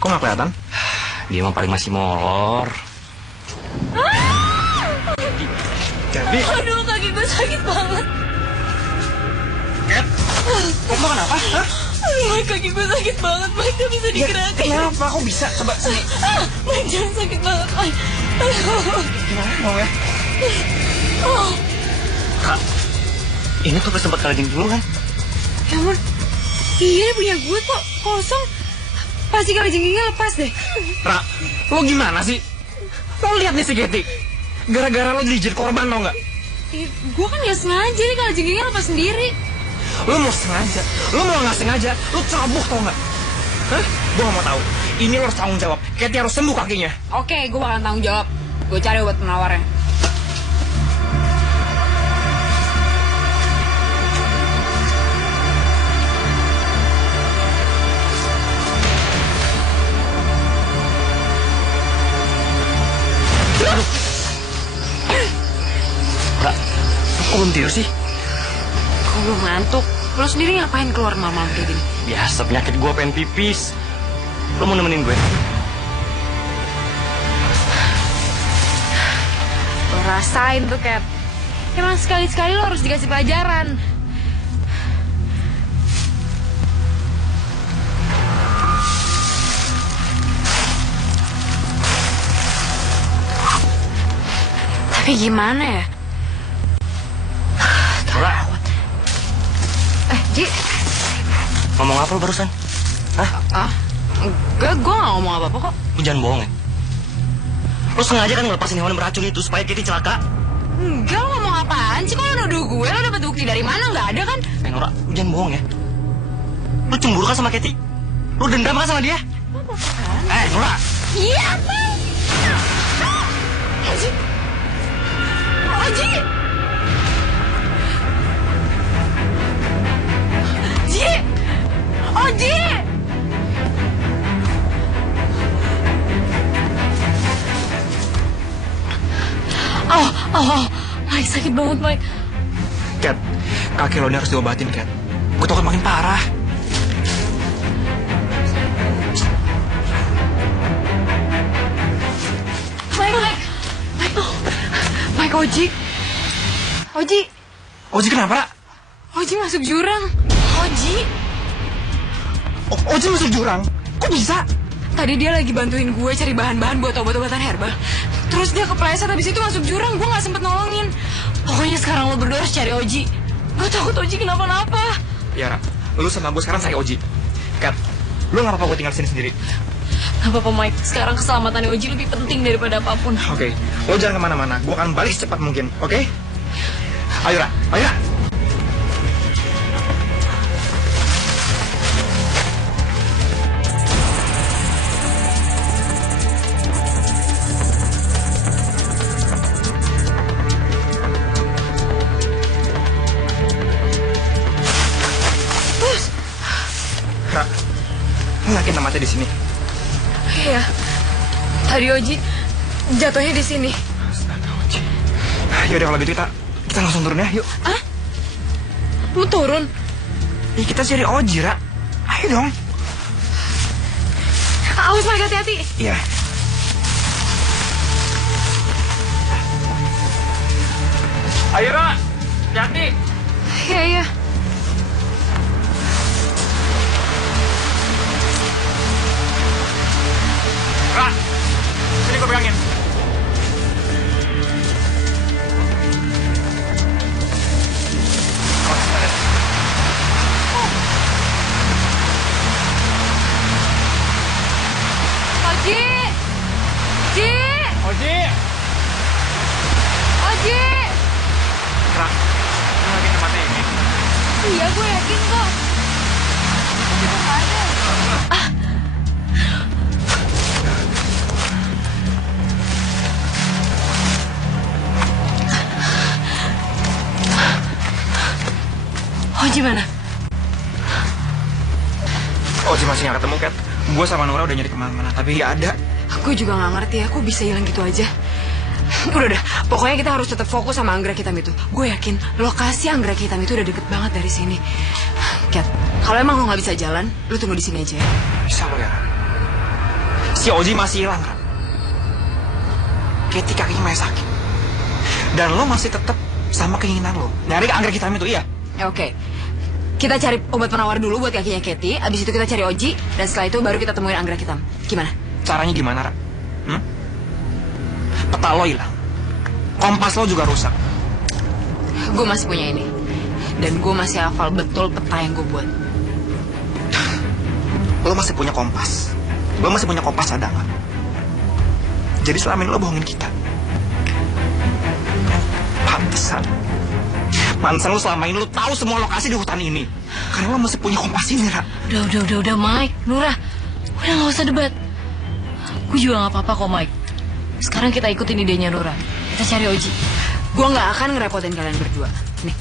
Kok gak kelihatan? Dia emang paling masih molor. Jadi, Aduh, kaki gue sakit banget. Kat, kamu kenapa? Hah? Mike, kaki gue sakit banget. Mike, gak bisa digerakin. Kenapa? Kok bisa? Coba sini. Mike, jangan sakit banget, Mike. Gimana mau ya? Kak, ini tuh sempat kalajeng dulu kan? Ya ampun. Iya, ini punya gue kok. Kosong. Pasti kali jenggingnya lepas deh. Ra, lo gimana sih? Lo lihat nih si Katy. Gara-gara lo dijit korban, tau gak? Gue kan gak sengaja nih kalau jenggingnya lepas sendiri. Lo mau sengaja, lo mau gak sengaja, lo cabuk tau gak? Hah? Gue gak mau tahu. Ini lo harus tanggung jawab. Katy harus sembuh kakinya. Oke, gue bakalan tanggung jawab. Gue cari obat penawarnya. Kak, kok belum tidur sih? Gue belum ngantuk. Lo sendiri ngapain keluar malam-malam kayak gini? Biasa penyakit gue pengen pipis. Lo mau nemenin gue? Lo rasain tuh, Kat. Emang sekali-sekali lo harus dikasih pelajaran. Tapi gimana ya? Gawat. Ji. Ngomong apa lo barusan? Hah? Enggak, gue gak ngomong apa-apa kok. Lo jangan bohong ya? Lo sengaja kan ngelepasin hewan beracun itu supaya Katy celaka? Enggak, lo ngomong apaan sih? Kok lo nuduh gue? Lo dapet bukti dari mana? Nggak ada kan? Nora, lo jangan bohong ya? Lo cemburu kan sama Katy? Lo dendam kan sama dia? Nora! Iya, apa? Ji. Ji. Ji. Oh, Ji. Mike, sakit banget, Mike. Kat, kaki lo ini harus diobatin, Kat. Gue takut makin parah. Mike, Oji. Oji kenapa, Ra? Oji masuk jurang. Oji masuk jurang? Kok bisa? Tadi dia lagi bantuin gue cari bahan-bahan buat obat-obatan herbal. Terus dia kepleset, habis itu masuk jurang. Gue gak sempet nolongin. Pokoknya sekarang lo berdua harus cari Oji. Gue takut Oji kenapa-napa. Ya, Ra. Lu sama gue sekarang cari Oji. Kat, lu gak apa-apa gue tinggal sini sendiri. Gak apa-apa Mike, sekarang keselamatan Oji lebih penting daripada apapun. Oke, lo jangan kemana-mana. Gue akan balik secepat mungkin, oke? Ayo, Ra. Ayo, Ra. Ra, lu yakin tempatnya di sini? Iya. Tadi Oji jatuhnya di sini. Astaga, Oji. Yaudah kalau gitu kita langsung turun ya, yuk. Ah? Lu turun? Ya, kita cari Oji, Ra. Ayo dong. Awas Mike, hati-hati. Iya. Ayo, Ra. Hati-hati. Iya. Ra, sini gue pegangin. Oji! Ra, lu yakin tempatnya ini? Iya, gue yakin kok. Tapi kok nggak ada. Oji mana? Oji masih nggak ketemu, Kat. Gue sama Nora udah nyari kemana-mana, tapi nggak ada. Gue juga nggak ngerti ya, kok bisa hilang gitu aja. Udah, pokoknya kita harus tetap fokus sama anggrek hitam itu. Gue yakin lokasi anggrek hitam itu udah deket banget dari sini. Kat, kalau emang lo nggak bisa jalan, lo tunggu di sini aja ya. Bisa lo ya? Si Oji masih hilang, Ra. Kayak kakinya masih sakit. Dan lo masih tetap sama keinginan lo nyari anggrek hitam itu, iya? Ya, oke. Kita cari obat penawar dulu buat kakinya Katie. Abis itu kita cari Oji. Dan setelah itu baru kita temuin anggrek hitam. Gimana? Caranya gimana, Ra? Peta lo hilang. Kompas lo juga rusak. Gue masih punya ini. Dan gue masih hafal betul peta yang gue buat. Lo masih punya kompas. Lo masih punya kompas cadangan. Jadi selama ini lo bohongin kita. Pantesan lo selama ini lo tahu semua lokasi di hutan ini. Karena lo masih punya kompas ini, Ra. Udah, Mike, Nora. Udah gak usah debat. Gue juga gak apa-apa kok, Mike. Sekarang kita ikutin idenya Nora. Kita cari Oji. Gue gak akan ngerepotin kalian berdua. Nih,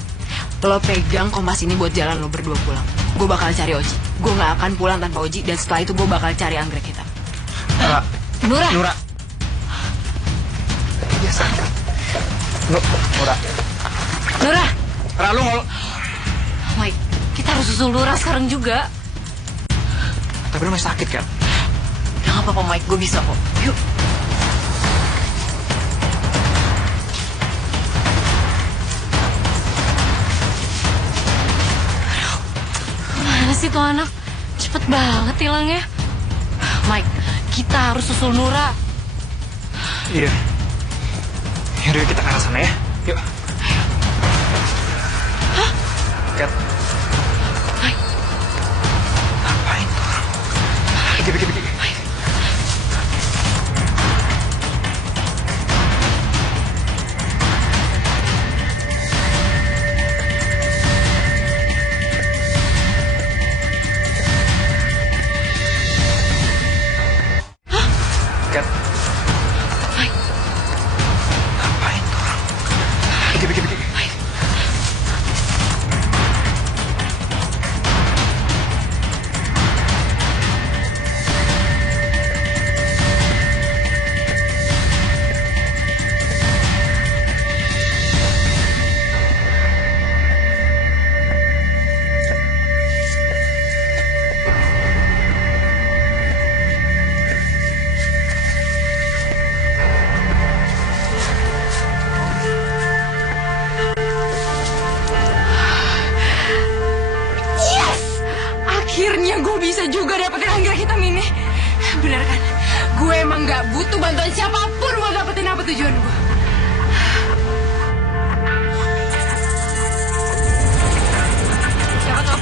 lo pegang kompas ini buat jalan lo berdua pulang. Gue bakal cari Oji. Gue gak akan pulang tanpa Oji. Dan setelah itu gue bakal cari anggrek hitam. Ra. Nora. Biasa. Nora. Ra, lo ngol. Mike, kita harus susul Nora sekarang juga. Tapi lo masih sakit, kan? Udah gak apa-apa, Mike. Gue bisa kok. Yuk. Mana sih tuh anak? Cepet banget hilangnya. Mike, kita harus susul Nora. Iya. Yaudah, kita ke arah sana ya. Yuk. Hah? Kat. Mike. Ngapain tuh orang? Pergi. Mike. Kat. Mike. Ngapain tuh orang? Pergi. Mike. Bener kan? Gue emang gak butuh bantuan siapapun buat dapetin apa tujuan gue. Siapa tuh?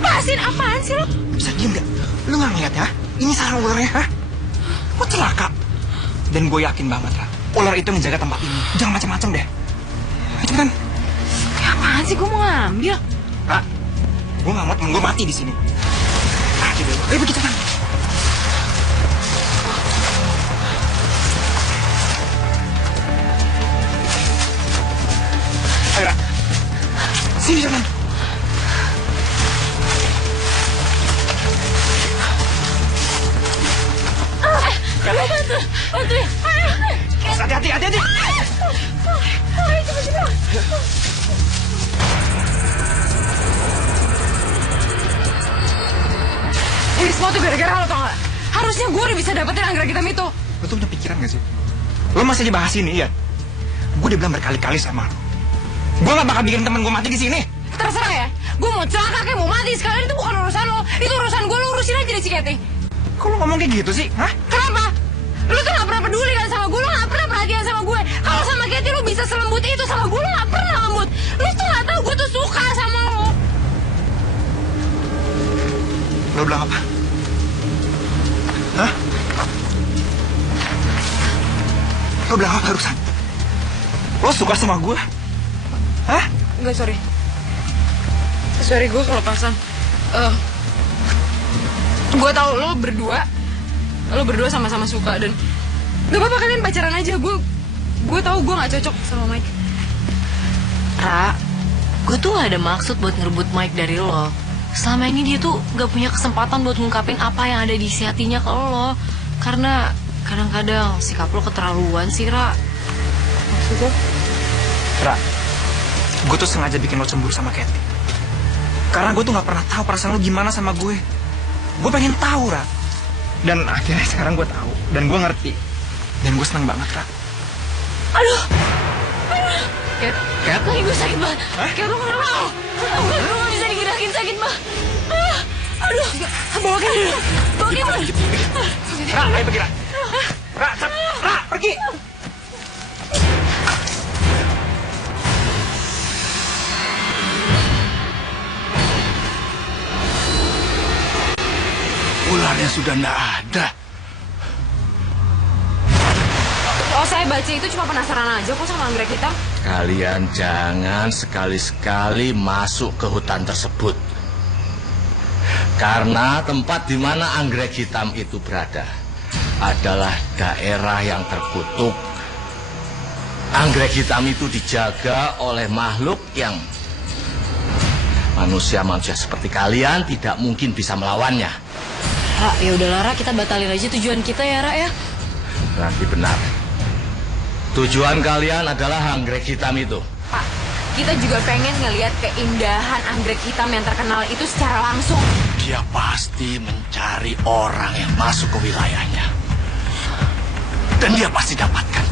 Pasin apaan sih lo? Bisa diem gak? Lu gak ngeliat ya? Ini sarang ularnya, ha? Kok celaka? Dan gue yakin banget, Ra, ular itu menjaga tempat ini. Jangan macam-macam deh. Ayo cepetan. Apaan sih? Gue mau ngambil. Ra, gue gak mau temen gue mati di sini. Ayo pergi cepetan. Ayo, Ra. Sini cepetan. Bantu ya. Hati-hati, hati-hati. Ayo cepet-cepet. Ini semua tuh gara-gara lo tau gak? Harusnya gue udah bisa dapetin anggrek hitam itu. Lo tuh punya pikiran gak sih? Lo masih dibahas ini, ya? Gue udah bilang berkali-kali sama lo. Gue gak bakal bikin temen gue mati di sini. Terserah ya. Gue mau celaka kayak mau mati sekalian itu bukan urusan lo. Itu urusan gue, lo urusin aja deh si Kathy. Kok lo ngomong kayak gitu sih? Hah? Kenapa? Lu tuh gak pernah peduli kan sama gue. Lu gak pernah perhatian sama gue. Kalau sama Kathy lu bisa selembut itu. Sama gue lu gak pernah lembut. Lu tuh gak tahu gue tuh suka sama lo. Lo bilang apa? Hah? Lo bilang apa barusan? Lo suka sama gue? Hah? Enggak, sorry. Sorry, gue kelepasan. Gue tahu lo berdua sama-sama suka dan gak apa-apa kalian pacaran aja. Gue tahu gue gak cocok sama Mike. Ra, gue tuh gak ada maksud buat ngerebut Mike dari lo. Selama ini dia tuh gak punya kesempatan buat ngungkapin apa yang ada di isi hatinya ke lo. Karena kadang-kadang sikap lo keterlaluan sih, Ra. Maksudnya? Ra, gue tuh sengaja bikin lo cemburu sama Kathy. Karena gue tuh gak pernah tahu perasaan lo gimana sama gue. Gue pengen tahu, Ra. Dan akhirnya sekarang gue tahu. Dan gue ngerti. Dan gue seneng banget, Ra. Aduh. Kat? Kaki gue sakit banget. Hah? Kat, lo kenapa? Gue gak bisa digerakin, sakit banget. Aduh. Bawa Kathy dulu. Bawa Kathy. Ra, ayo pergi, Ra. Ra, pergi. Ularnya sudah tidak ada. Oh, saya baca itu cuma penasaran aja kok sama anggrek hitam. Kalian jangan sekali-sekali masuk ke hutan tersebut. Karena tempat di mana anggrek hitam itu berada adalah daerah yang terkutuk. Anggrek hitam itu dijaga oleh makhluk yang manusia-manusia seperti kalian tidak mungkin bisa melawannya. Ra, ya udah Ra, kita batalin aja tujuan kita ya, Ra ya. Berarti benar. Tujuan kalian adalah anggrek hitam itu. Pak, kita juga pengen ngelihat keindahan anggrek hitam yang terkenal itu secara langsung. Dia pasti mencari orang yang masuk ke wilayahnya. Dan dia pasti dapatkan.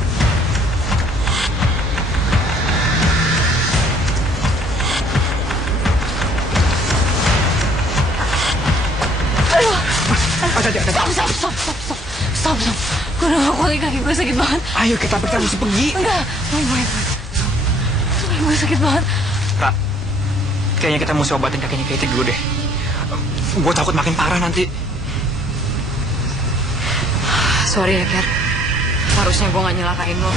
Stop. Gue udah gak kuat, kaki gue sakit banget. Ayo kita mesti pergi. Enggak, kaki gue sakit banget. Ra, kayaknya kita mesti obatin kakinya Kathy dulu deh. Gue takut makin parah nanti. Sorry ya, Kat. Harusnya gue gak nyelakain lo.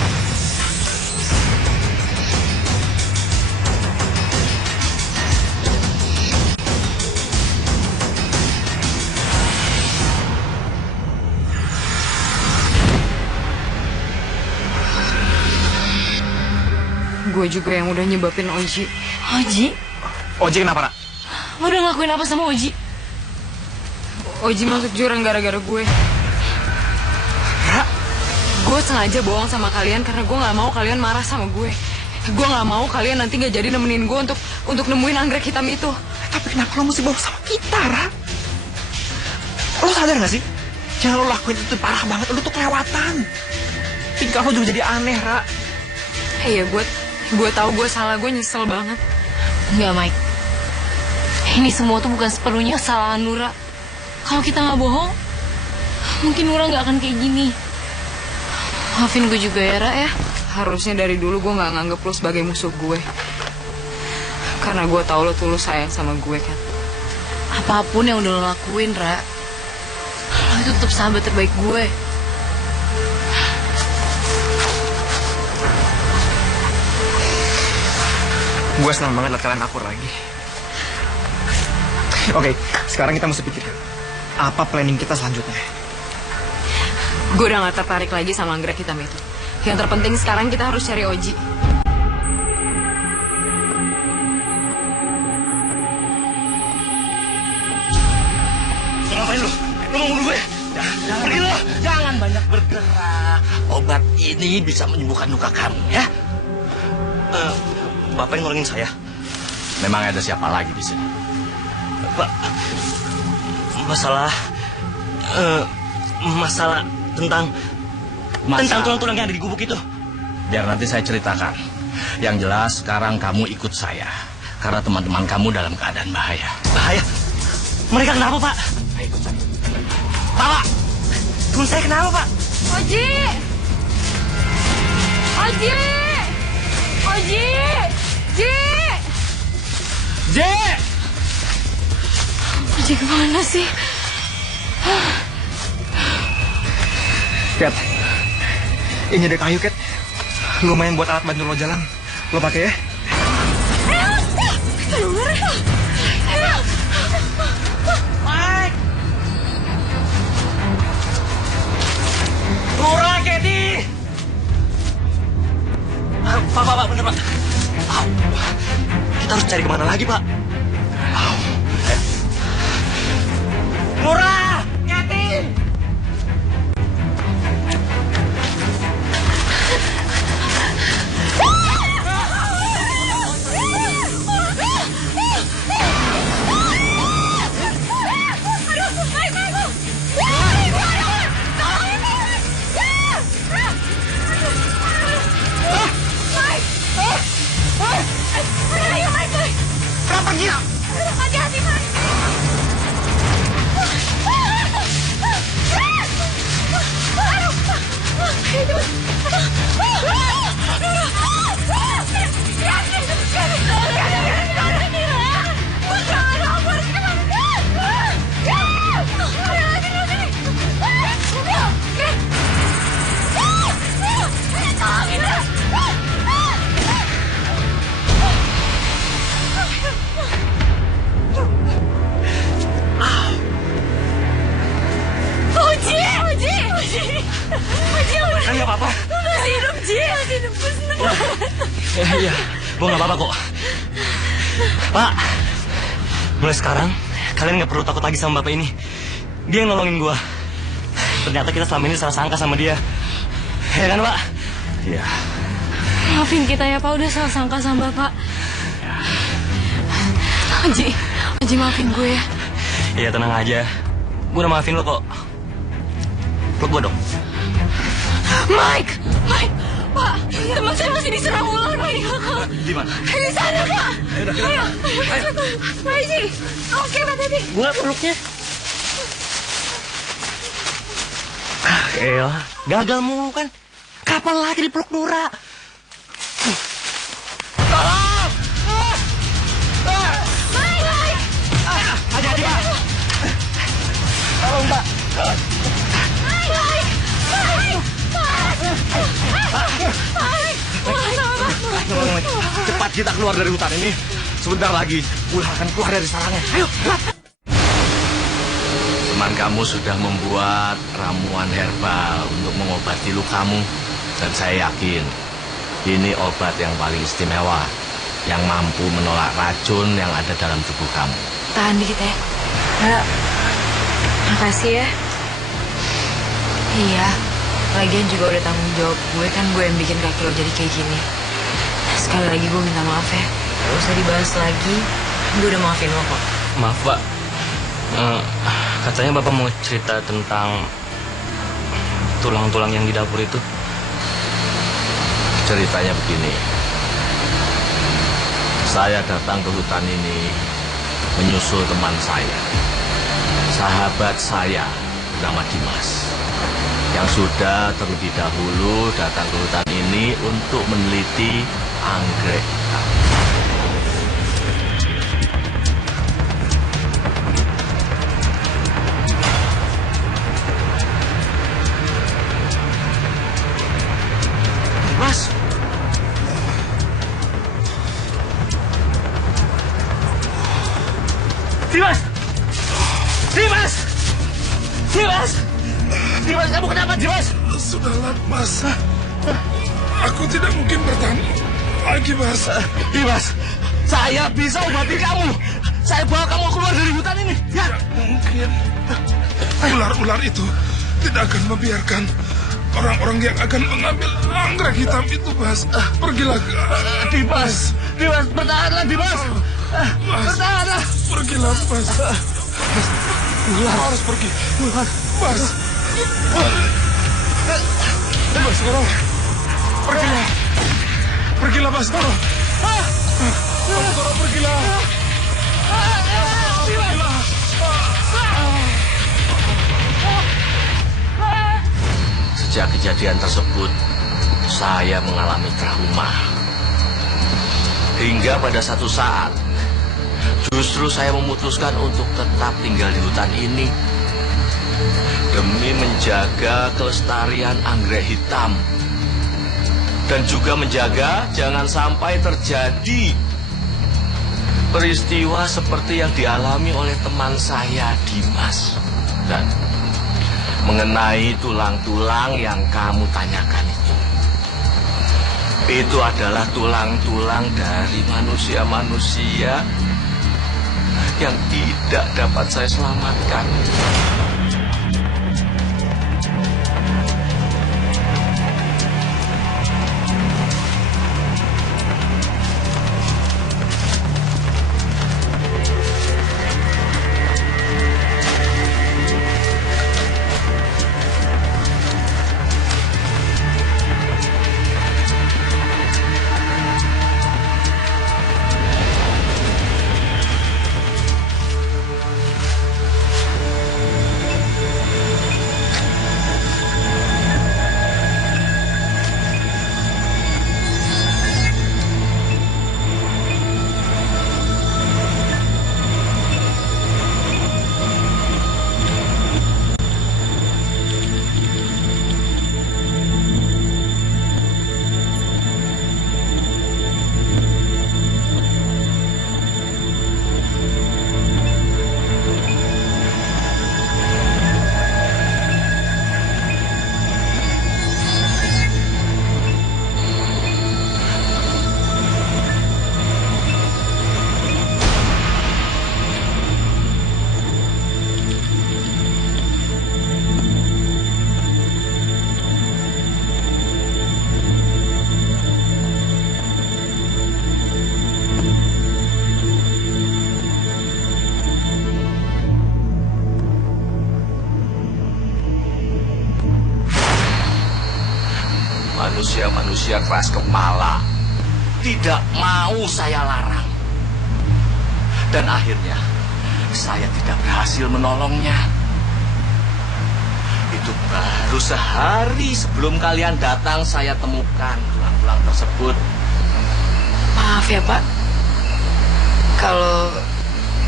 Gue juga yang udah nyebabin Oji. Oji kenapa, Ra? Lo udah ngelakuin apa sama Oji? Oji masuk jurang gara-gara gue. Ra? Gue sengaja bohong sama kalian karena gue gak mau kalian marah sama gue. Gue gak mau kalian nanti gak jadi nemenin gue untuk nemuin anggrek hitam itu. Tapi kenapa lo mesti bohong sama kita, Ra? Lo sadar gak sih? Yang lo lakuin itu parah banget. Lo tuh kelewatan. Tingkah lo juga jadi aneh, Ra. Iya, Gue tahu gue salah, gue nyesel banget. Enggak, Mike. Ini semua tuh bukan sepenuhnya kesalahan Nura. Kalau kita nggak bohong, mungkin Nura nggak akan kayak gini. Maafin gue juga ya, Ra ya. Harusnya dari dulu gue nggak nganggep lo sebagai musuh gue. Karena gue tahu lo tulus sayang sama gue kan. Apapun yang udah lo lakuin, Ra, lo itu tetap sahabat terbaik gue. Gue senang banget liat kalian akur lagi. Oke, sekarang kita mesti pikirkan apa planning kita selanjutnya. Gue udah gak tertarik lagi sama anggrek hitam itu. Yang terpenting sekarang kita harus cari Oji. Ngapain lu? Lu mau bunuh gue? Pergi lu! Jangan banyak bergerak. Obat ini bisa menyembuhkan luka kamu, ya? Bapak yang nolongin saya. Memang ada siapa lagi di sini? Pak, masalah tentang tulang-tulang yang ada di gubuk itu. Biar nanti saya ceritakan. Yang jelas sekarang kamu ikut saya. Karena teman-teman kamu dalam keadaan bahaya. Bahaya? Mereka kenapa, Pak? Ayo ikut saya. Pak! Temen saya kenapa, Pak? Oji! Oji! Oji! Ji! J! Oji kemana sih? Kat, ini ada kayu, Kat. Lumayan buat alat bantu lo jalan. Lo pakai ya? Nura, Kedi! Pak, bener, Pak. Kita harus cari kemana lagi, Pak? Nura! Kedi! Kan gak apa-apa. Masih hidup, Ji. Masih hidup. Iya, gue gak apa-apa kok. Pak, mulai sekarang kalian gak perlu takut lagi sama bapak ini. Dia yang nolongin gue. Ternyata kita selama ini salah sangka sama dia. Ya kan, Pak? Iya. Maafin kita ya, Pak. Udah salah sangka sama Bapak. Oji maafin gue ya. Iya, tenang aja. Gue udah maafin lo kok. Peluk gue dong. Mike! Pak, teman saya masih diserang ular, Mike. Di mana? Di sana, Pak. Ayo. Mari, Ji. Oke, Pak Tati. Gue peluknya. Elah, gagal mulu kan. Kapan lagi dipeluk Nura? Tolong! Mike! Hati-hati, Pak. Tolong, Pak. Cepat kita keluar dari hutan ini. Sebentar lagi ular akan keluar dari sarangnya. Ayo, cepat. Teman kamu sudah membuat ramuan herbal untuk mengobati lukamu. Dan saya yakin ini obat yang paling istimewa, yang mampu menolak racun yang ada dalam tubuh kamu. Tahan dikit ya. Ra, makasih ya. Iya, lagian juga udah tanggung jawab gue kan, gue yang bikin kaki lo jadi kayak gini. Sekali lagi gue minta maaf ya. Gak usah dibahas lagi. Gue udah maafin lo kok. Maaf, Pak. Katanya Bapak mau cerita tentang tulang-tulang yang di dapur itu. Ceritanya begini. Saya datang ke hutan ini menyusul teman saya, sahabat saya bernama Dimas, yang sudah terlebih dahulu datang ke hutan ini untuk meneliti anggrek hitam. Mas, Dimas! Dimas! Dimas! Dimas, kamu kenapa, Dimas? Sudahlah, Mas. Aku tidak mungkin bertahan lagi, Mas. Dimas, saya bisa obati kamu. Saya bawa kamu keluar dari hutan ini. Ya. Tidak mungkin. Ular-ular itu tidak akan membiarkan orang-orang yang akan mengambil anggrek hitam itu, Mas. Pergilah ke... Dimas, Dimas, bertahanlah, Dimas. Mas, Bertahanlah. pergilah, Mas. Mas, harus pergi. Mas. Mas Goro, pergilah. Pergilah, Mas Goro. Mas Goro, pergilah. Pergilah. Sejak kejadian tersebut, saya mengalami trauma. Hingga pada satu saat, justru saya memutuskan untuk tetap tinggal di hutan ini demi menjaga kelestarian anggrek hitam dan juga menjaga jangan sampai terjadi peristiwa seperti yang dialami oleh teman saya, Dimas. Dan mengenai tulang-tulang yang kamu tanyakan itu adalah tulang-tulang dari manusia-manusia yang tidak dapat saya selamatkan. Manusia-manusia keras kepala tidak mau saya larang. Dan akhirnya saya tidak berhasil menolongnya. Itu baru sehari sebelum kalian datang saya temukan tulang-tulang tersebut. Maaf ya, Pak. Kalau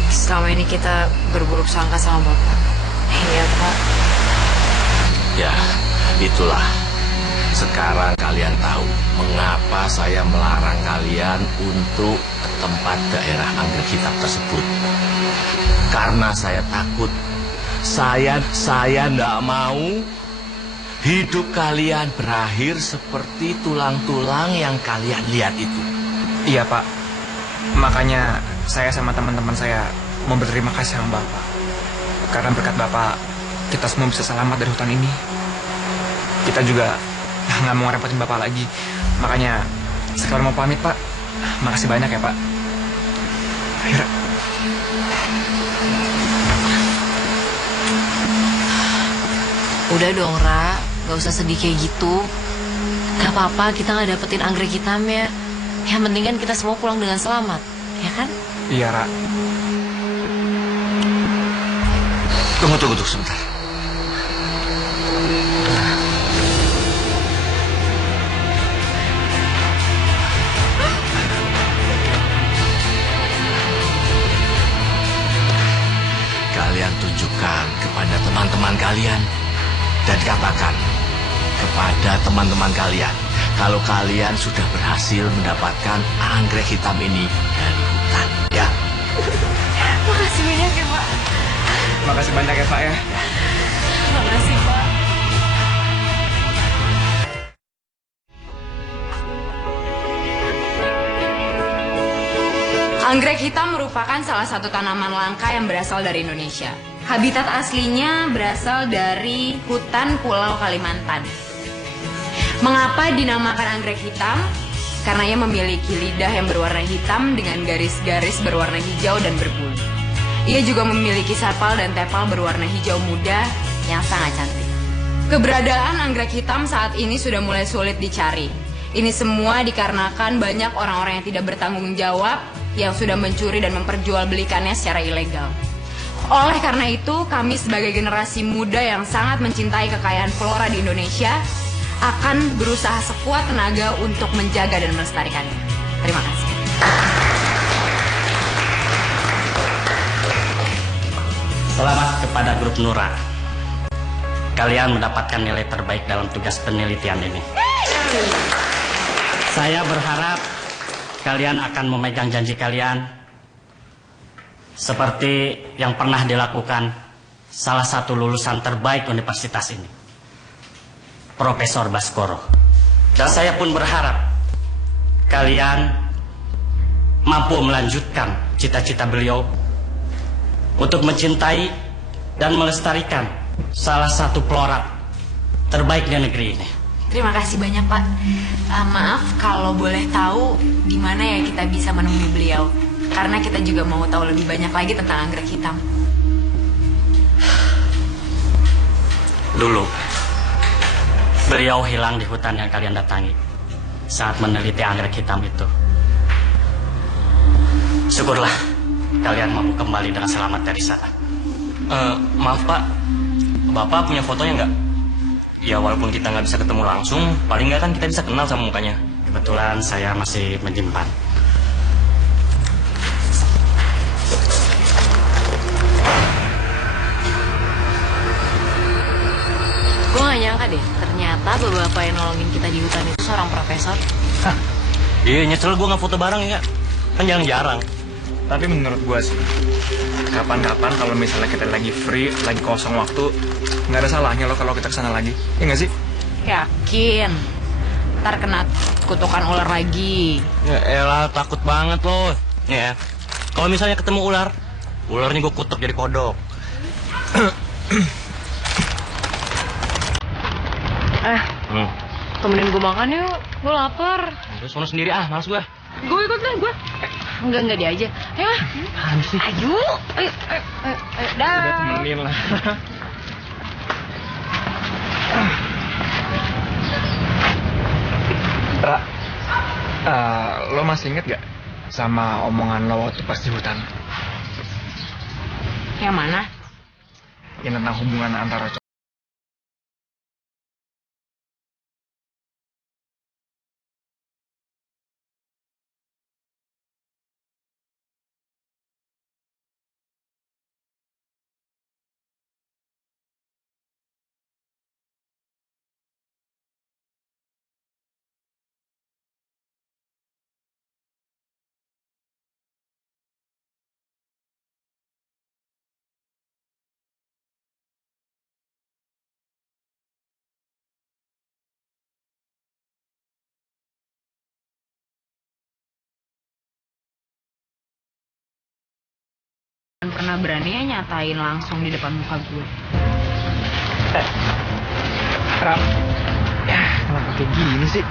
selama ini kita berburuk sangka sama Bapak. Iya, Pak. Ya, itulah. Sekarang kalian tahu mengapa saya melarang kalian untuk ke tempat daerah anggrek hitam tersebut. Karena saya takut, saya tidak mau hidup kalian berakhir seperti tulang-tulang yang kalian lihat itu. Iya, Pak. Makanya saya sama teman-teman saya mau berterima kasih sama Bapak. Karena berkat Bapak, kita semua bisa selamat dari hutan ini. Kita juga nggak mau ngerepotin Bapak lagi. Makanya sekarang mau pamit, Pak. Makasih banyak ya, Pak. Ayo. Udah dong, Ra. Gak usah sedih kayak gitu. Gak apa-apa, kita gak dapetin anggrek hitamnya. Yang penting kan kita semua pulang dengan selamat, ya kan? Iya, Ra. Tunggu sebentar. Kalian tunjukkan kepada teman-teman kalian dan katakan kepada teman-teman kalian kalau kalian sudah berhasil mendapatkan anggrek hitam ini dari hutan, ya. Makasih banyak ya, Pak. Makasih banyak ya, Pak ya. Makasih, Pak. Anggrek hitam merupakan salah satu tanaman langka yang berasal dari Indonesia. Habitat aslinya berasal dari hutan Pulau Kalimantan. Mengapa dinamakan anggrek hitam? Karena ia memiliki lidah yang berwarna hitam dengan garis-garis berwarna hijau dan berbulu. Ia juga memiliki sepal dan tepal berwarna hijau muda yang sangat cantik. Keberadaan anggrek hitam saat ini sudah mulai sulit dicari. Ini semua dikarenakan banyak orang-orang yang tidak bertanggung jawab yang sudah mencuri dan memperjualbelikannya secara ilegal. Oleh karena itu, kami sebagai generasi muda yang sangat mencintai kekayaan flora di Indonesia akan berusaha sekuat tenaga untuk menjaga dan melestarikannya. Terima kasih. Selamat kepada grup Nura. Kalian mendapatkan nilai terbaik dalam tugas penelitian ini. Saya berharap kalian akan memegang janji kalian seperti yang pernah dilakukan salah satu lulusan terbaik universitas ini, Profesor Baskoro. Dan saya pun berharap kalian mampu melanjutkan cita-cita beliau untuk mencintai dan melestarikan salah satu flora terbaik di negeri ini. Terima kasih banyak, Pak. Maaf kalau boleh tahu di mana ya kita bisa menemui beliau. Karena kita juga mau tahu lebih banyak lagi tentang anggrek hitam. Dulu, beliau hilang di hutan yang kalian datangi saat meneliti anggrek hitam itu. Syukurlah kalian mau kembali dengan selamat dari sana. Maaf Pak, Bapak punya fotonya nggak? Ya walaupun kita nggak bisa ketemu langsung, paling nggak kan kita bisa kenal sama mukanya. Kebetulan saya masih menyimpan. Gue gak nyangka deh, ternyata bapak yang nolongin kita di hutan itu seorang profesor. Hah, iya nyesel gue nggak foto bareng ya, kan jarang-jarang. Tapi menurut gue sih, kapan-kapan kalau misalnya kita lagi free, lagi kosong waktu, nggak ada salahnya loh kalau kita kesana lagi. Iya nggak sih? Yakin. Ntar kena kutukan ular lagi. Ya elah, takut banget loh. Ya, kalau misalnya ketemu ular, ularnya gue kutuk jadi kodok. Temenin gue makan yuk, gue lapar. Terus sono sendiri males gue. Gue ikut deh, gue. Enggak dia aja. Ayo, ayo, ayo, dah. Udah temenin lah. Ra, lo masih inget gak sama omongan lo waktu pas di hutan? Yang mana? Yang tentang hubungan antara pernah berani nyatain langsung di depan muka gue. Ram, ya kenapa kayak gini sih?